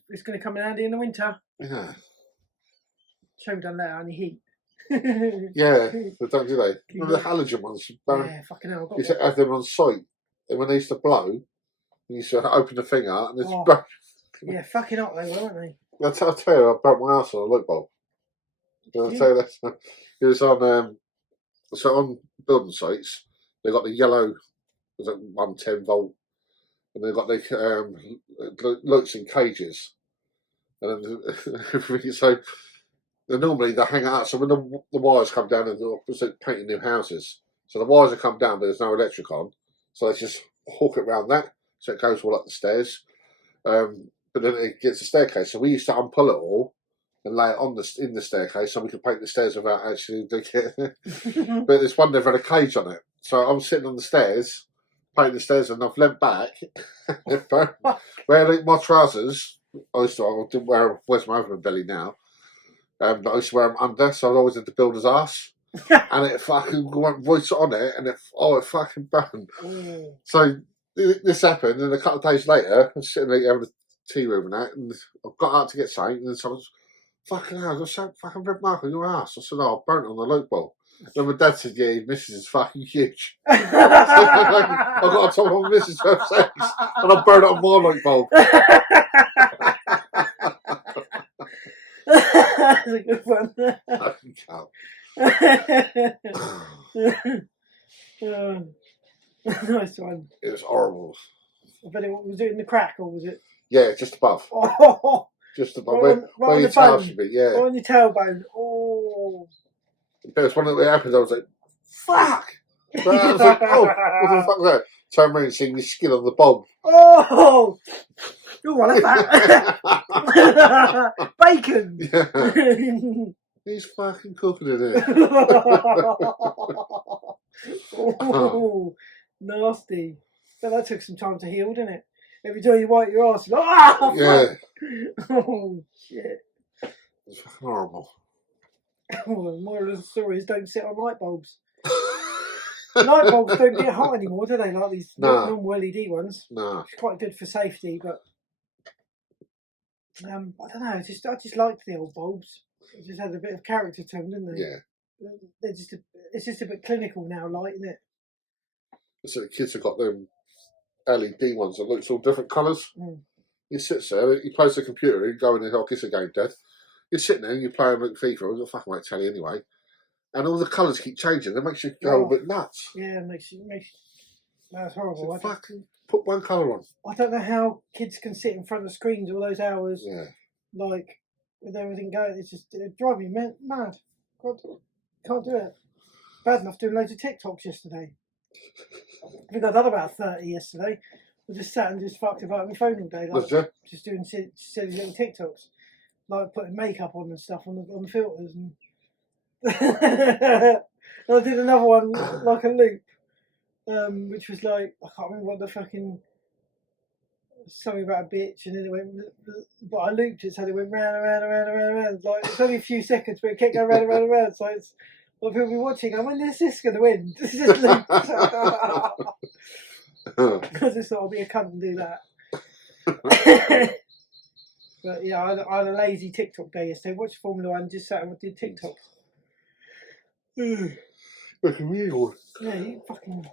it's going to come in handy in the winter. Yeah. Show me done that on the heat. Yeah, they don't do they? Remember the halogen ones? Yeah, fucking hell. You used to have them on site, and when they used to blow, you used to open the thing out, and it's yeah, fucking hot they were, weren't they? I'll tell you, I broke my arse on a light bulb. I'll tell you that. It was on on building sites. They got the yellow, was it 110 volt, and they got the lights in cages, and then so. Normally they hang out, so when the wires come down and they're painting new houses, so the wires have come down but there's no electric on, so they just hook it around that, so it goes all up the stairs. But then it gets a staircase, so we used to unpull it all and lay it in the staircase so we could paint the stairs without actually doing it. But this one they've had a cage on it, so I'm sitting on the stairs, painting the stairs, and I've leant back, wearing my trousers. I didn't where's my other belly now. But I used to wear them under, so I was always in the builder's ass. And it fucking went right on it, and it fucking burned. So this happened, and a couple of days later, I was sitting there having a tea room and that, and I got out to get something, and then someone's, fucking hell, there's a fucking red mark on your ass. I said, oh, I burnt it on the light bulb. Then my dad said, yeah, your missus is fucking huge. So I got on top of my missus to have sex, and I burnt it on my light bulb. That's a good one. Nice one. It was horrible. But was it in the crack or was it? Yeah, just above. Oh, just above where your tail should be. Yeah, on your tailbone. Oh. But it's one that happened. I was like, "Fuck!" But I was like, "Oh, what the fuck was that?" turn around and see your skin on the bulb. Oh! Oh, I like that. Bacon. Yeah. He's fucking cooking it here. Oh, nasty. But that took some time to heal, didn't it? Every time you wipe your ass, like, ah, yeah. Oh, shit. It's fucking horrible. Oh, the moral of the story is don't sit on light bulbs. Light bulbs don't get hot anymore, do they? Like these normal LED ones. No. It's quite good for safety, but I don't know. I just liked the old bulbs. They just had a bit of character to them, didn't they? Yeah. It's just a bit clinical now, light, isn't it? So the kids have got them LED ones that looks all different colours. Mm. You sit there, you play the computer, you go in and it's a game dead. You're sitting there and you're playing like FIFA, I fucking won't tell you anyway. And all the colours keep changing. It makes you go a bit nuts. Yeah, it makes that's horrible. So fucking put one colour on. I don't know how kids can sit in front of screens all those hours. Yeah. Like with everything going, it drives me mad. Can't do it. Bad enough doing loads of TikToks yesterday. I think I done about 30 yesterday. I just sat and just fucked about my phone all day, like just doing silly little TikToks, like putting makeup on and stuff on the filters and. And I did another one like a loop, which was like I can't remember what the fucking something about a bitch, and then it went, but I looped it so it went round and round and round and round and round. Like it's only a few seconds, but it kept going round and round and round. So it's what people be watching. I'm when is this going to win? This is just looped. I just thought I'll be a cunt and do that. But yeah, I had a lazy TikTok day yesterday. Watched Formula 1, just sat and did TikToks. Yeah, you fucking.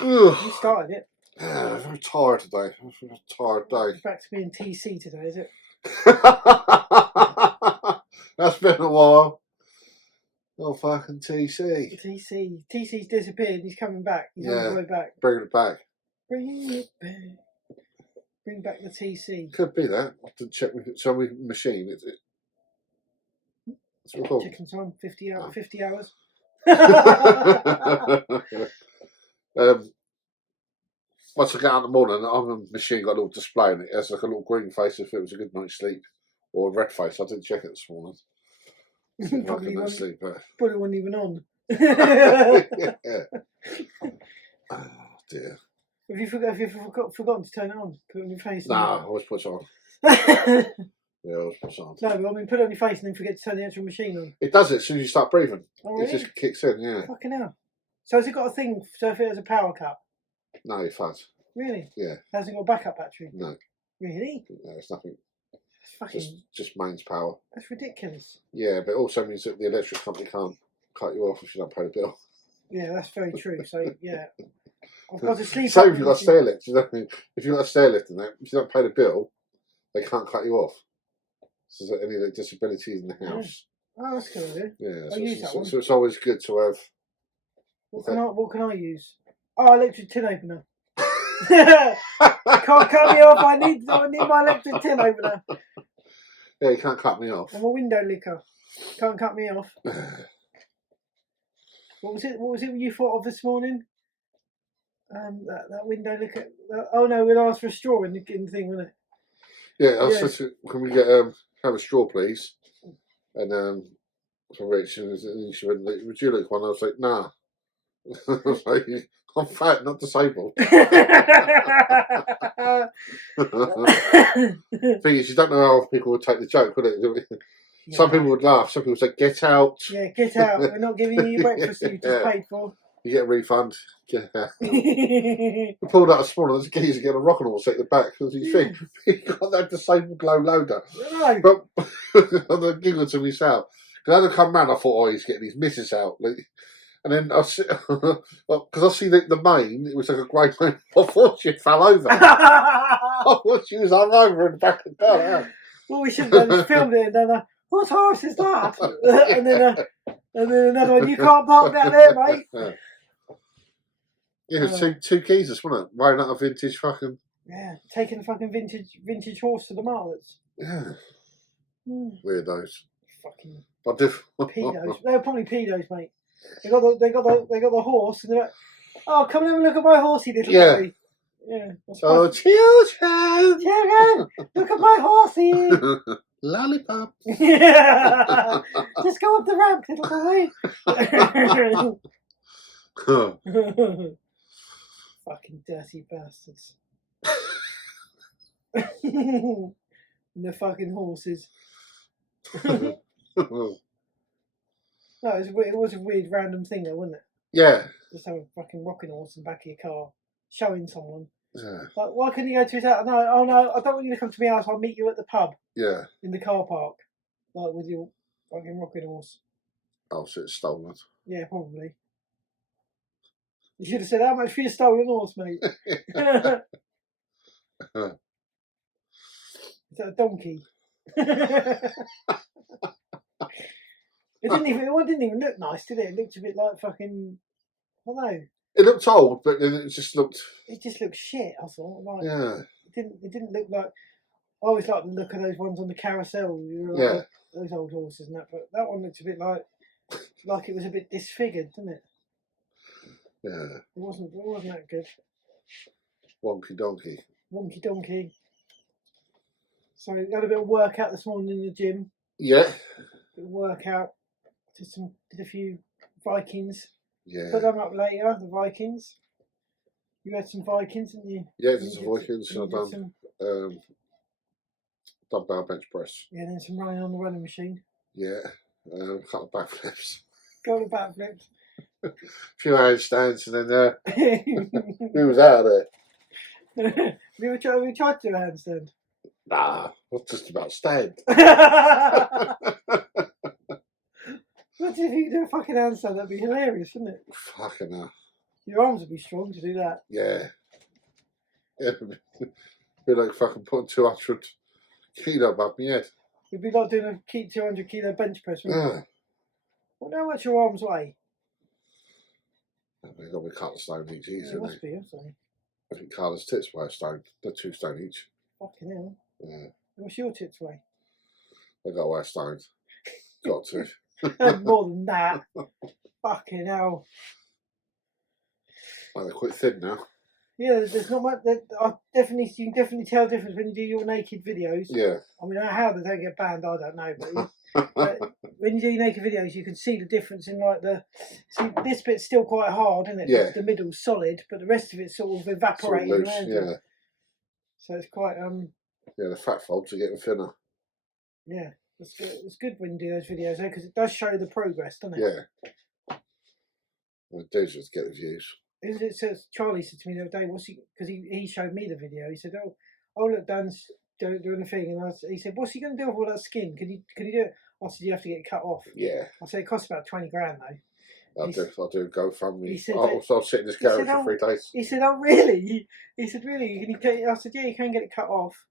You started it. Yeah, I'm very tired today. It's a tired day. It's back to being TC today, is it? That's been a while. Oh, fucking TC. TC's disappeared. He's coming back. He's on his way back. Bringing it back. Bring it back. Bring back the TC. Could be that. I have to check my machine. It's recording. Chicken time, 50 hours. 50 hours. Once I get out in the morning, on the machine got a little display and it has like a little green face if it was a good night's sleep, or a red face. I didn't check it this morning. Probably wasn't even on. Yeah. Oh dear. Have you forgotten to turn it on? Put it on your face? Nah, I always put it on. Yeah, I always put it on. No, but I mean, put it on your face and then forget to turn the actual machine on. It does it as soon as you start breathing. Oh, really? It just kicks in, yeah. Fucking hell. So has it got a thing, so if it has a power cut? No, you're fine. Really? Yeah. Hasn't got a backup battery? No. Really? No, it's nothing. That's fucking... Just mains power. That's ridiculous. Yeah, but it also means that the electric company can't cut you off if you don't pay the bill. Yeah, that's very true. So, yeah. I've got to sleep. Same if you've got a stair lift. You know, if you've got a stair lift in there, if you don't pay the bill, they can't cut you off. So is there any like, disabilities in the house? Yeah. Oh, that's good, idea. Yeah, so it's always good to have. What can I use? Oh, electric tin opener. Can't cut me off. I need my electric tin opener. Yeah, you can't cut me off. I'm a window licker. Can't cut me off. What was it you thought of this morning? That window licker. Oh no, we'll ask for a straw in the thing, wasn't it? Yeah, I was supposed to, can we get have a straw, please? And from Rich, and she went, would you like one? I was like, nah. I was like, I'm fat, not disabled. Thing is, you don't know how people would take the joke, would it? Yeah. Some people would laugh. Some people would say, "Get out." Yeah, get out. We're not giving you your breakfast that you just paid for. You get a refund. Get out. We pulled out a small one. There's a geezer getting a rock and all at the back because you think he got that disabled low loader. Right. But I giggled to myself because as I come round, I thought, "Oh, he's getting his missus out." Like, and then I see, because I see the main, it was like a grey main. I thought she fell over. I thought she was hung over in the back of the car. Yeah. What we should have done is filmed it and done what horse is that? and then another one, you can't park down there, mate. Yeah, it was two geezers, wasn't it? Wearing out a vintage fucking... Yeah, taking the fucking vintage horse to the marlets. Yeah. Weirdos. Fucking pedos. They were probably pedos, mate. They got the horse and Oh, come and have a look at my horsey, little boy. Yeah. So, children! Children, look at my horsey! Lollipop. Yeah. Just go up the ramp, little boy. Fucking dirty bastards. And the fucking horses. No, it was a weird random thing though, wasn't it? Yeah. Just have a fucking rocking horse in the back of your car, showing someone. Yeah. Like, why couldn't you go to his house? No, oh no, I don't want you to come to my house. I'll meet you at the pub. Yeah. In the car park, like with your fucking rocking horse. Oh, so it's stolen. Yeah, probably. You should have said, how much for your stolen horse, mate? Is that a donkey? It didn't even look nice, did it? It looked a bit like fucking, I don't know. It looked old, but then it just looked. It just looked shit. I thought. Like, yeah. It didn't look like. I always like the look of those ones on the carousel. You know, like those old horses and that. But that one looked a bit like it was a bit disfigured, didn't it? Yeah. It wasn't that good. Wonky donkey. Wonky donkey. So had a bit of workout this morning in the gym. Yeah. Bit of workout. Did a few Vikings. Yeah. Put them up later, the Vikings. You had some Vikings, didn't you? Yeah, there's some Vikings. I've done dumbbell bench press. Yeah, then some running on the running machine. Yeah. A couple of backflips. Couple of backflips. A few handstands and then who was out of there? Have you ever tried to do a handstand? Nah, I just about stand. Imagine if you could do a fucking handstand, that'd be hilarious, wouldn't it? Fucking hell. Your arms would be strong to do that. Yeah. It'd be like fucking putting 200 kilo above my head. It'd be like doing a 200 kilo bench press, wouldn't it? Well, how much your arms weigh? They've got to be a couple of stone each, Yeah, it must be, also. I think Carla's tits weigh a stone. They're 2 stone each. Fucking hell. Yeah. What's your tits weigh? They've got to weigh a stone. Got to. More than that. Fucking hell. Well, they're quite thin now. Yeah, there's not much. You can definitely tell the difference when you do your naked videos. Yeah. I mean, how they don't get banned, I don't know. But when you do your naked videos, you can see the difference in like this bit's still quite hard, isn't it? Yeah. The middle's solid, but the rest of it's sort of evaporating sort of loose, around. yeah. So it's quite Yeah, the fat folds are getting thinner. Yeah, it's good when you do those videos though, because it does show the progress, doesn't it? Yeah. Well, it does just get the views. It says Charlie said to me the other day, because he showed me the video. He said, "Oh look, Dan's doing a thing," and he said, "What's he going to do with all that skin? Could you do it?" I said, "You have to get it cut off." Yeah. I said, "It costs about 20 grand though." I'll do a GoFundMe. He said I'll sit in this garage for 3 days. He said, "Oh really?" He said, "Really? Can you get it?" I said, "Yeah, you can get it cut off,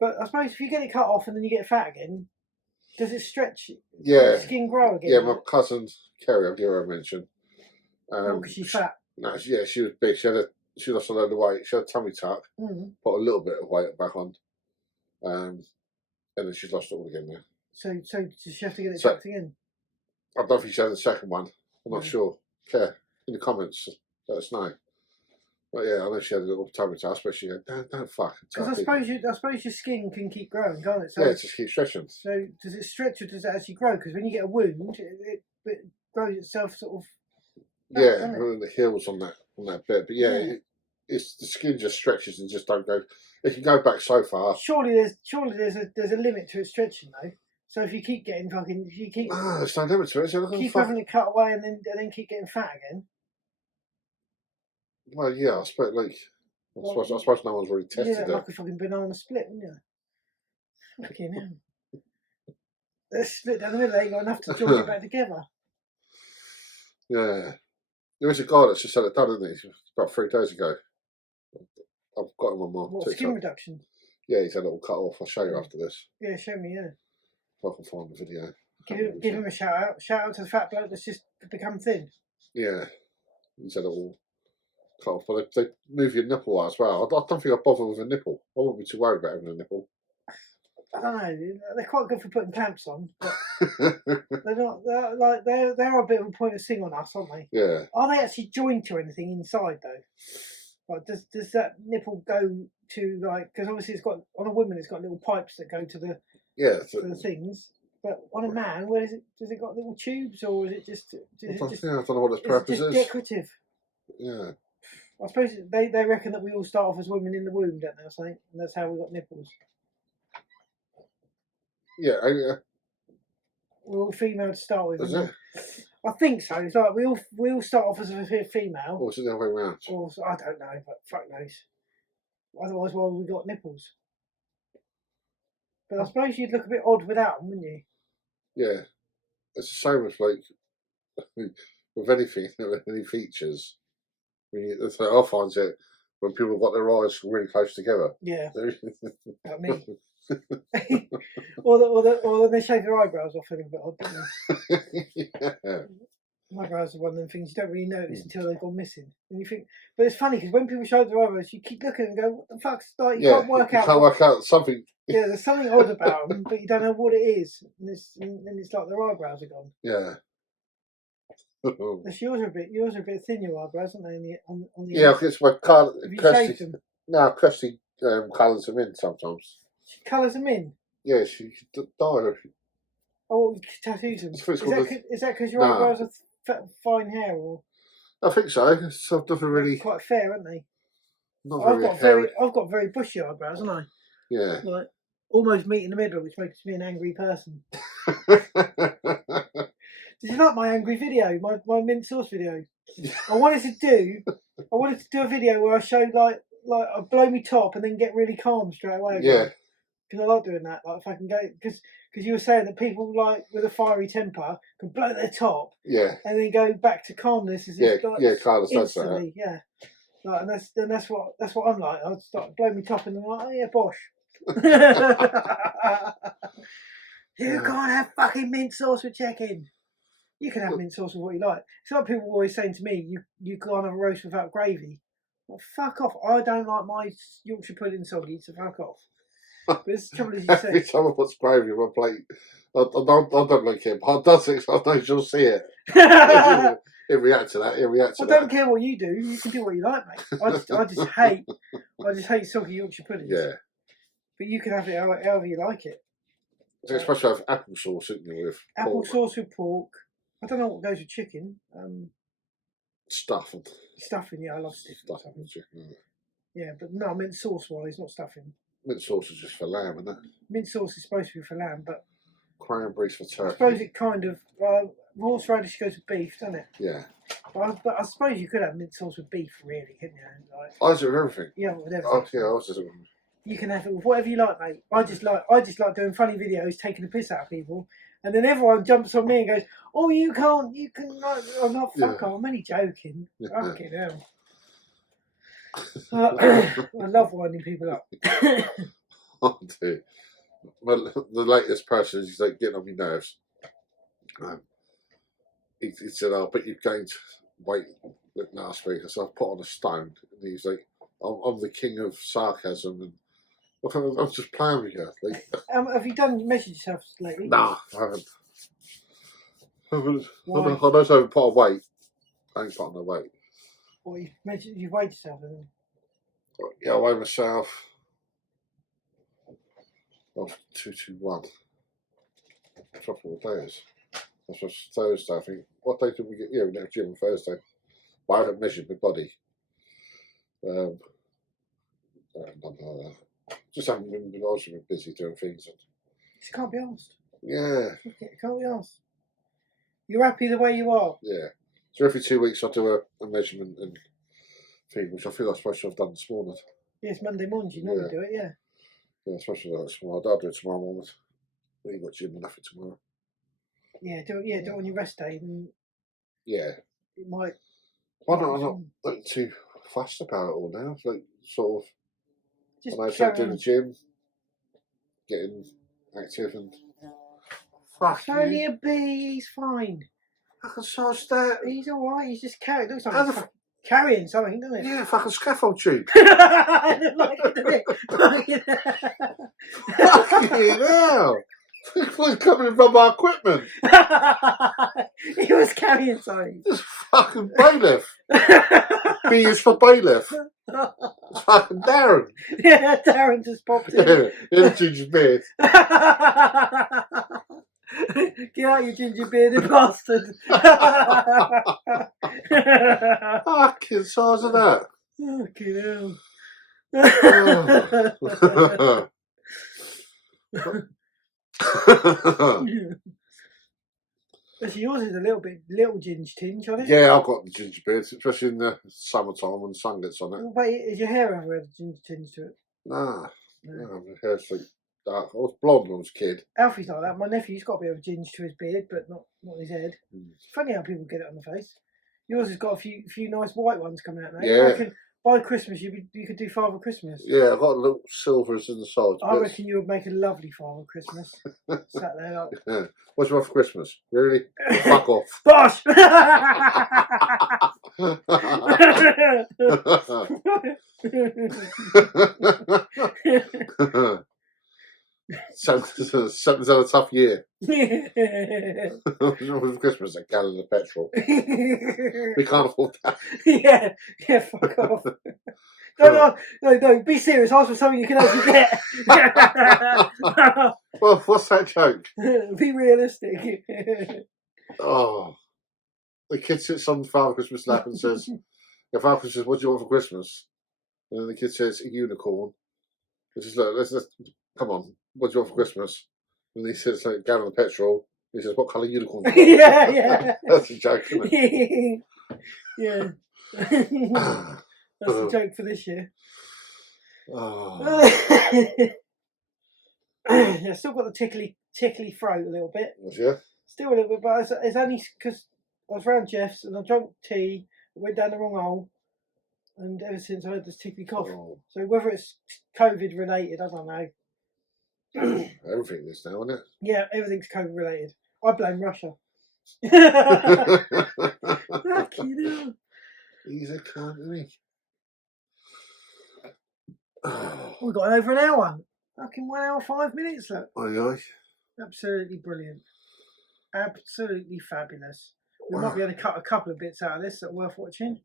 but I suppose if you get it cut off and then you get fat again, does it stretch? Yeah. Does the skin grow again?" Yeah, my cousin Kerry, I'll give her a mention. Because she's fat. No, yeah, she was big. She lost a load of weight. She had a tummy tuck. Put a little bit of weight back on, and then she's lost it all again now. So does she have to get it tucked again? I don't think she had the second one. I'm not sure. Care in the comments, let us know. But yeah, I know she had a little tummy tuck, but she said, "Don't fuck." Because I suppose your skin can keep growing, can't it? So yeah, it just keeps stretching. So does it stretch or does it actually grow? Because when you get a wound, it grows itself sort of. Yeah, the heels on that bit, but yeah. It's the skin just stretches and just don't go. It can go back so far. Surely there's a limit to it stretching though. So if you keep getting there's no limit to it. So keep having it cut away and then keep getting fat again. Well, yeah, I suppose I suppose no one's really tested it. Like a fucking banana split, wouldn't you? Fucking hell. Let's split down the middle. They ain't got enough to join it back together. Yeah, there is a guy that's just had it done, isn't he? About 3 days ago. I've got him on my What, TikTok. skin reduction? Yeah, he's had it all cut off. I'll show you after this. Yeah, show me, yeah. If I can find the video. Give him a shout out. Shout out to the fat bloke that's just become thin. Yeah, he's had it all cut off. But they move your nipple out as well. I don't think I bother with a nipple. I wouldn't be too worried about having a nipple. I don't know. They're quite good for putting clamps on, but they're not. They are a bit of a point of sting on us, aren't they? Yeah. Are they actually joined to anything inside though? Like, does that nipple go to like? Because obviously it's got on a woman, it's got little pipes that go to the to the things. But on a man, where is it? Does it got little tubes, or is it just? I don't know what its purpose is. Decorative. Yeah. I suppose they reckon that we all start off as women in the womb, don't they? I think, and that's how we got nipples. Yeah. We're all female to start with. Is it? I think so. It's like we all start off as a female. Or is it the other way around? Or I don't know, but fuck knows. Otherwise, why we got nipples? But I suppose you'd look a bit odd without them, wouldn't you? Yeah. It's the same as like with anything, any features. I find it when people got their eyes really close together. Yeah. Like me. or when they shave their eyebrows off, a little bit odd, don't they? Yeah. My eyebrows are one of them things you don't really notice until they've gone missing. And you think, but it's funny because when people show their eyebrows, you keep looking and go, "What the fuck's like?" You can't work out. Can't work out something. Yeah, there's something odd about them, but you don't know what it is. And it's like their eyebrows are gone. Yeah. Yours are a bit thin. Your eyebrows, aren't they? On the yeah, because my car. Have you shaved them? No, Kirsty colours them in sometimes. She colours them in. Yeah, she died. Oh, tattoos them. Is that because your eyebrows are fine hair, or? I think so. It's nothing really. Quite fair, aren't they? Not very hairy. I've got very bushy eyebrows, haven't I? Yeah. Like almost meet in the middle, which makes me an angry person. Did you like my angry video, my mint sauce video? I wanted to do a video where I showed like I blow me top and then get really calm straight away. Yeah. Because I like doing that. Like if I can go, because you were saying that people like with a fiery temper can blow their top. Yeah. And then go back to calmness. Carlos does that. Yeah. Like, and that's what I'm like. I'd start blowing me top and then like, oh yeah, bosh. You can't have fucking mint sauce with chicken. You can have mint sauce with what you like. Some people were always saying to me, you can't have a roast without gravy. Well, fuck off. I don't like my Yorkshire pudding soggy, so fuck off. But it's the trouble, as you say. Every time I put gravy on my plate, I don't like it, but I does it, so I know you'll see it. He'll react to that. I don't care what you do. You can do what you like, mate. I just hate soggy Yorkshire puddings. Yeah. But you can have it however you like it. So it's supposed to have apple sauce, isn't it, with apple sauce with pork. I don't know what goes with chicken. Stuffing. Stuffing, yeah, I love stuffing. Chicken. Yeah, but no, mint sauce wise, not stuffing. Mint sauce is just for lamb, isn't it? Mint sauce is supposed to be for lamb, but cranberries for turkey. I suppose it kind of horseradish goes with beef, doesn't it? Yeah. But I suppose you could have mint sauce with beef, really, couldn't you? Like, I do everything. Yeah, with everything. Oh, yeah, I was just. You can have it with whatever you like, mate. I just like doing funny videos, taking the piss out of people, and then everyone jumps on me and goes, "Oh, you can." I'm not fuck off. I'm only joking. Fucking hell. I love winding people up. I do. Well, the latest person is like getting on my nerves. He said, "Oh, but you're going to wait." Last week, so I put on a stone, and he's like, "I'm the king of sarcasm." And I'm just playing with you. Like, have you measured yourself lately? Nah, I haven't. Why? I know I haven't put on weight. I ain't put on no weight. Well, you've weighed yourself, haven't you? Yeah, I weigh myself. Of 221. I forgot what day is. That's just Thursday, I think. What day did we get? Yeah, we went to the gym on Thursday. But I haven't measured my body. Nothing like that. Just haven't been. Also been busy doing things. Just can't be asked. Yeah. Can't be asked. You're happy the way you are. Yeah. So every 2 weeks I do a measurement and thing, which I feel I'm supposed to have done this morning. Yes, Monday mornings you normally do it, yeah. Yeah, I'm supposed to do that tomorrow. I'll do it tomorrow morning. But you've got gym and nothing tomorrow. Yeah, do it on your rest day. And yeah. It might. Why not? I'm not too fussed about it all now. It's like sort of. Just when I start doing the gym, getting active and. Fuck you. Only a bee, he's fine. I can charge that. He's alright, he's just carried. Looks like Carrying something, doesn't it? Yeah, fucking scaffold tube. Like it, doesn't it? Fucking hell. It was coming in from our equipment. He was carrying something. This fucking bailiff. B is for bailiff. It's fucking Darren. Yeah, Darren just popped in. Yeah, in a ginger beard. Get out, you ginger bearded bastard. Fucking size of that. Fucking hell. Actually, yours is a little ginger tinge on it. Yeah, I've got the ginger beard, especially in the summertime when the sun gets on it. But is your hair ever had a ginger tinge to it? Nah, no, my hair's like dark. I was blonde when I was a kid. Alfie's like that. My nephew's got a bit of a ginger to his beard, but not his head. It's funny how people get it on the face. Yours has got a few nice white ones coming out now. Yeah. I reckon by Christmas you could do Father Christmas. Yeah, I've got little silvers in the sides. I reckon you would make a lovely Father Christmas. Sat there like... Yeah. What do you want for Christmas? Really? Fuck off. Bosh! Something's had a tough year. For Christmas, a gallon of petrol. We can't afford that. Yeah, fuck off. No, be serious. Ask for something you can actually get. Well, what's that joke? Be realistic. Oh, the kid sits on Father Christmas lap and says, "Yeah, Father Christmas, what do you want for Christmas?" And then the kid says, "A unicorn." He says, "Look, let's come on. What do you want for Christmas?" And he says, "Like a gallon of petrol." He says, "What colour unicorn?" Yeah. That's a joke, isn't it? Yeah. That's the joke for this year. Oh. Yeah, still got the tickly throat a little bit. Yeah. Still a little bit, but it's only because I was round Jeff's and I drank tea, went down the wrong hole, and ever since I had this tickly cough. Oh. So whether it's COVID related, I don't know. Everything is now, isn't it? Yeah, everything's COVID related. I blame Russia. Fucking hell. He's a cunt, isn't he? We've got over an hour. Fucking 1 hour 5 minutes, look. Aye. Absolutely brilliant. Absolutely fabulous. We might be able to cut a couple of bits out of this that are worth watching.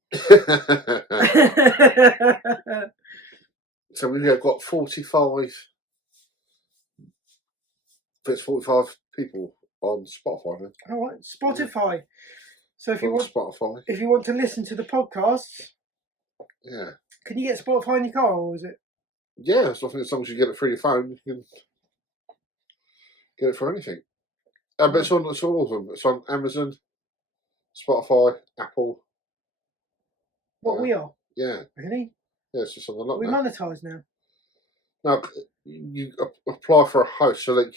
So we've got 45. There's 45 people on Spotify. Then. All right, Spotify. So if you want to listen to the podcasts, yeah, can you get Spotify in your car, or is it? Yeah, so I think as long as you get it through your phone, you can get it for anything. But it's on all of them. It's on Amazon, Spotify, Apple. What we are? Yeah. Really? Yeah, it's just on the lot. We monetize now. Now you apply for a host, so like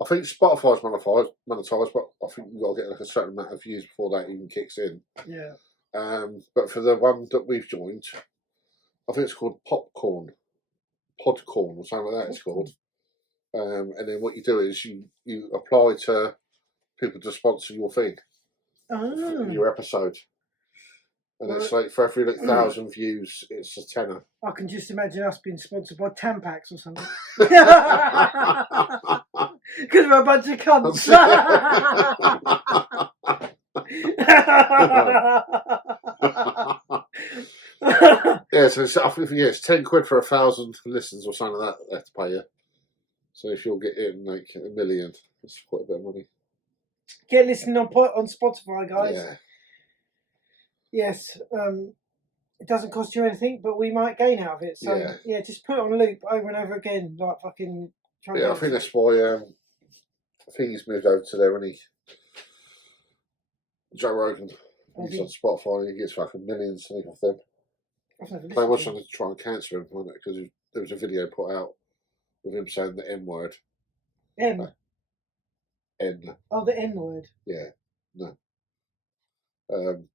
I think Spotify's monetized, but I think you got to get like a certain amount of views before that even kicks in. Yeah. But for the one that we've joined, I think it's called Podcorn or something like that. It's called. And then what you do is you apply to people to sponsor your thing, your episode, and it's like for every 1,000 views, it's a tenner. I can just imagine us being sponsored by Tampax or something. Because we're a bunch of cunts. Yeah, so I think it's 10 quid for 1,000 listens or something like that they have to pay you. So if you'll get in like 1 million, that's quite a bit of money. Get listening on Spotify, guys. Yeah. Yes, it doesn't cost you anything, but we might gain out of it. So yeah, just put it on loop over and over again, like fucking. Yeah, I think that's why. I think he's moved over to there, and Joe Rogan. He's on Spotify, and he gets fucking millions off them. They were trying to try and cancel him, wasn't it? Because there was a video put out with him saying the N word. N. Oh, the N word. Yeah. No.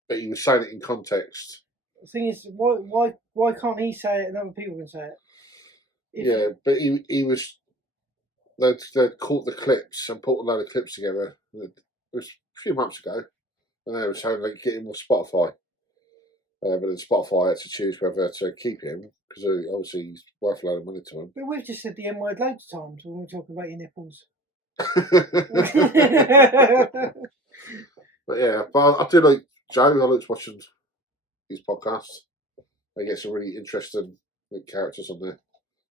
But he was saying it in context. The thing is, why can't he say it and other people can say it? But he was. They'd caught the clips and put a load of clips together. It was a few months ago, and they were saying like get him on Spotify. But then Spotify had to choose whether to keep him because obviously he's worth a lot of money to him. But we've just said the M word loads of times when we're talking about your nipples. But yeah, but I do like Joe. I like watching his podcasts. They get some really interesting characters on there.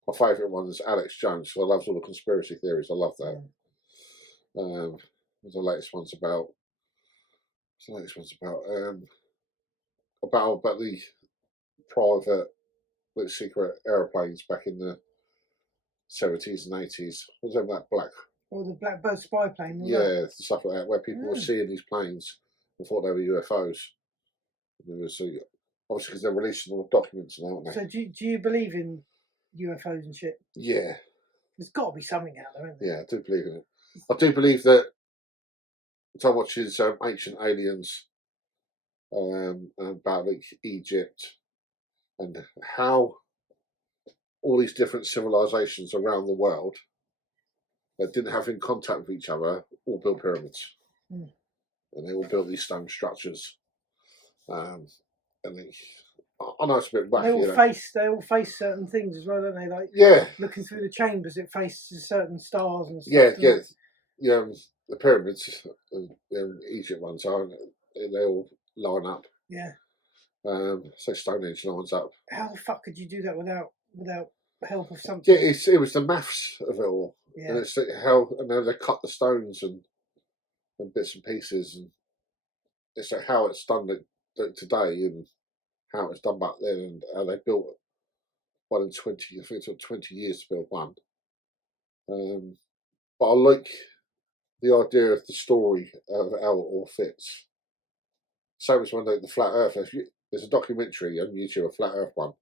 My favourite one is Alex Jones. So I love all the conspiracy theories. I love that. The latest one's about. About the private, secret aeroplanes back in the 70s and 80s. Was that black? Or the Blackbird spy plane. Yeah, stuff like that, where people were seeing these planes and thought they were UFOs. Obviously, because they're releasing all the documents now, aren't they? So do you believe in UFOs and shit? Yeah. There's got to be something out there, isn't there? Yeah, I do believe in it. I do believe that Tom watches Ancient Aliens about Egypt and how all these different civilizations around the world that didn't have in contact with each other all built pyramids. And they all built these stone structures. And I know it's a bit wacky. They all face certain things as well, don't they? Like looking through the chambers, it faces certain stars and stuff. Yeah. The pyramids, Egypt ones they all line up. Yeah. So Stonehenge lines up. How the fuck could you do that without help of something? Yeah, it was the maths of it all. Yeah. And it's how they cut the stones and bits and pieces, and it's like how it's done today and how it's done back then, and how they built one in 20. I think it took 20 years to build one. But I like the idea of the story of how it all fits. Same as when the Flat Earth. There's a documentary on YouTube, a Flat Earth one,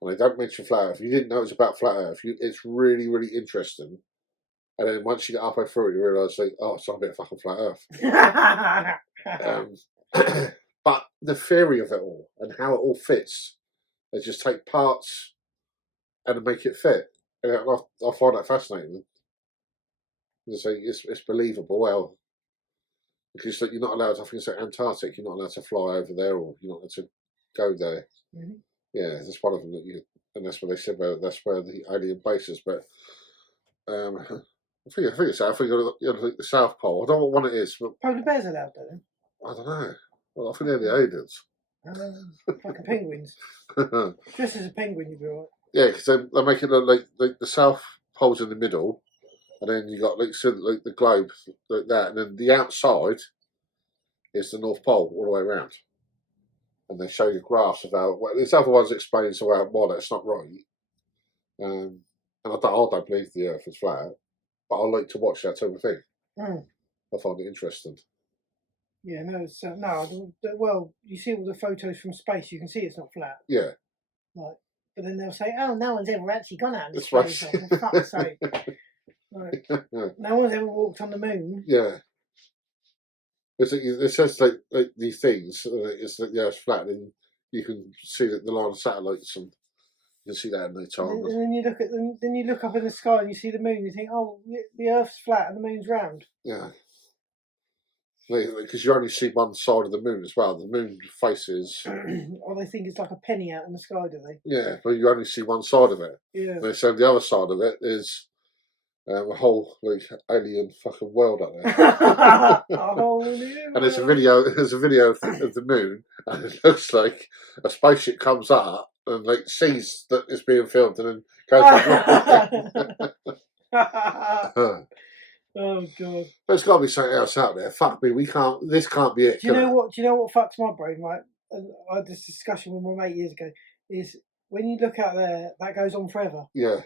and they don't mention Flat Earth. If you didn't know it's about Flat Earth, it's really, really interesting. And then once you get halfway through it, you realise, it's not a bit of fucking Flat Earth. But the theory of it all and how it all fits, they just take parts and make it fit. And I find that fascinating. It's believable. Well, because you're not allowed. I think it's like Antarctic. You're not allowed to fly over there, or you're not allowed to go there. Mm-hmm. Yeah, that's one of them and that's what they said. That's where the alien base is. But I think it's. I think the South Pole. I don't know what one it is. But Polar bears allowed there? I don't know. Well, I think they're the aliens. Like penguins. Just as a penguin, you'd be alright. Yeah, because they're making like the South Pole's in the middle. And then you got the globe like that, and then the outside is the North Pole all the way around. And they show you graphs of how. Well, there's other ones explaining why that's not right. And I don't believe the Earth is flat, but I like to watch that type of thing. I find it interesting. Yeah, well, you see all the photos from space, you can see it's not flat. Yeah. But then they'll say, "Oh, no one's ever actually gone out in space." For fuck's sake. Right. No one's ever walked on the moon. Yeah. It says like these things. It's like the Earth's flat, and you can see the line of satellites, and you can see that in the time. And then you look then you look up in the sky and you see the moon. You think, "Oh, the Earth's flat and the moon's round." Yeah. Because you only see one side of the moon as well. The moon faces. Or they think it's like a penny out in the sky, do they? Yeah, but you only see one side of it. Yeah. And so the other side of it is a whole alien fucking world out there. And there's a video. There's a video of the moon, and it looks like a spaceship comes up and sees that it's being filmed, and then goes. Oh god! There's got to be something else out there. Fuck me, we can't. This can't be it. Do you know what? Do you know what fucks my brain? Right, I had this discussion with my mate years ago. Is when you look out there, that goes on forever. Yeah.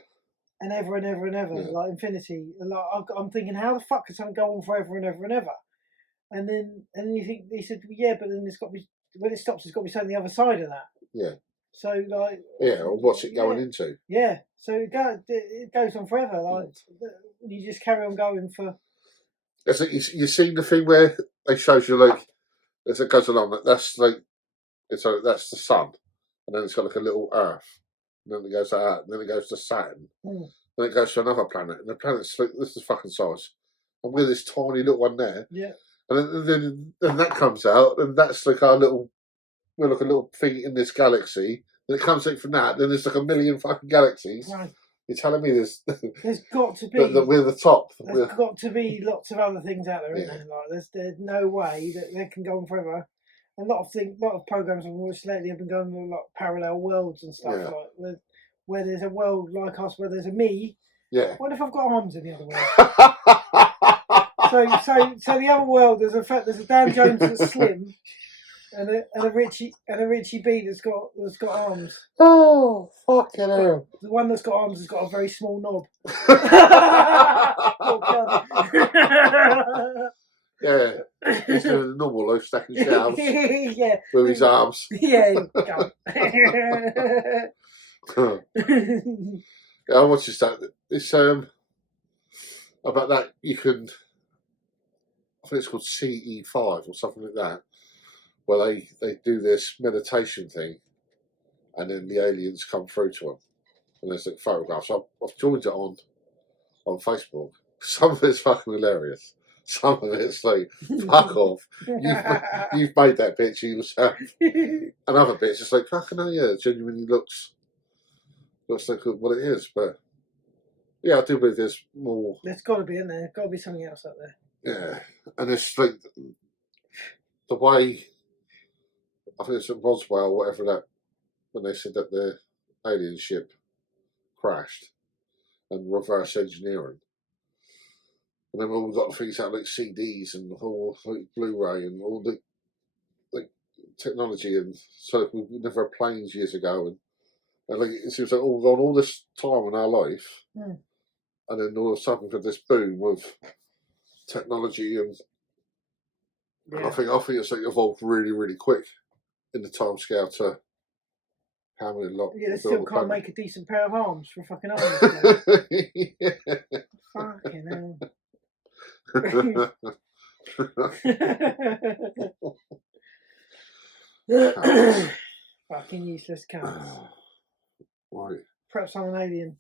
And ever and ever and ever, like infinity. Like I'm thinking, how the fuck can something go on forever and ever and ever? And then you think he said, yeah, but then there's got to be when it stops, there's got to be something on the other side of that. Yeah. So like. Yeah, or what's it going into? Yeah. So it goes on forever. Like you just carry on going for. It's like you seen the thing where they shows you as it goes along that's that's the sun, and then it's got a little Earth. And then it goes to that, and then it goes to Saturn. Then it goes to another planet, and the planet's this is fucking size. And with this tiny little one there, yeah. And then that comes out, and that's our little we're like a little thing in this galaxy. Then it comes out from that. Then there's like a million fucking galaxies. Right. You're telling me there's got to be that we're the top. There's got to be lots of other things out there, isn't there? Like there's no way that they can go on forever. A lot of programs I've watched lately have been going to like parallel worlds and stuff, like where there's a world like us, where there's a me. Yeah. What if I've got arms in the other world? so the other world there's a Dan Jones that's slim. And a Richie B that's got arms. Oh, fucking hell! The one that's got arms has got a very small knob. Yeah, he's doing the normal low stacking shelves. Yeah, with his arms. Yeah. I watched this. It's about that you can. I think it's called CE5 or something like that. Where they do this meditation thing, and then the aliens come through to them, and there's like photographs. I've joined it on Facebook. Some of it's fucking hilarious. Some of it's like, fuck off. You've made that bitch yourself. And other bits, it's like, fucking hell, yeah, it genuinely looks like what it is. But yeah, I do believe there's more. There's got to be, isn't there? There's got to be something else out there. Yeah, and it's like the way. I think it's at Roswell, or whatever that, when they said that the alien ship crashed and reverse engineering. And then we've got things out like CDs and all like Blu-ray and all the like technology, and so we never had planes years ago, and like it seems like we've gone all this time in our life, and then all of a sudden we've had this boom of technology, and I think it's like evolved really, really quick. In the time scale to how many lot. Yeah, they still can't make a decent pair of arms for fucking arms. Fucking hell. Fucking useless cats. Right. Perhaps I'm an alien.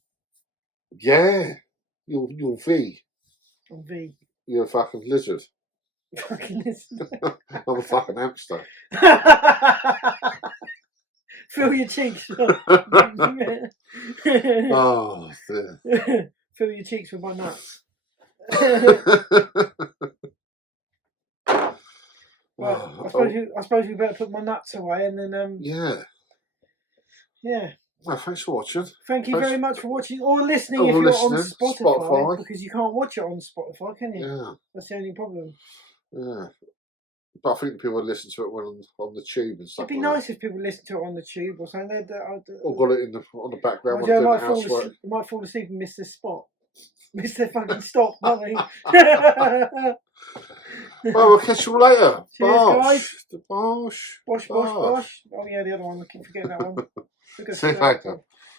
Yeah. You're V. I'm V. You're a fucking lizard. Fucking lizard. I'm a fucking hamster. Fill your cheeks. Oh, fill your cheeks with my nuts. Well, I suppose we better put my nuts away and then yeah. Well, thanks for watching. Thank you very much for watching or listening if you're on Spotify, because you can't watch it on Spotify, can you? Yeah. That's the only problem. Yeah. But I think people would listen to it when on the tube and stuff. It'd be nice if people listened to it on the tube or something. Or got it on the background. I might fall asleep and miss the spot. Miss the fucking stop, won't they? Well, we'll catch you later. Cheers, guys. Bosh. Bosh. Oh yeah, the other one. I keep forgetting that one. See you later.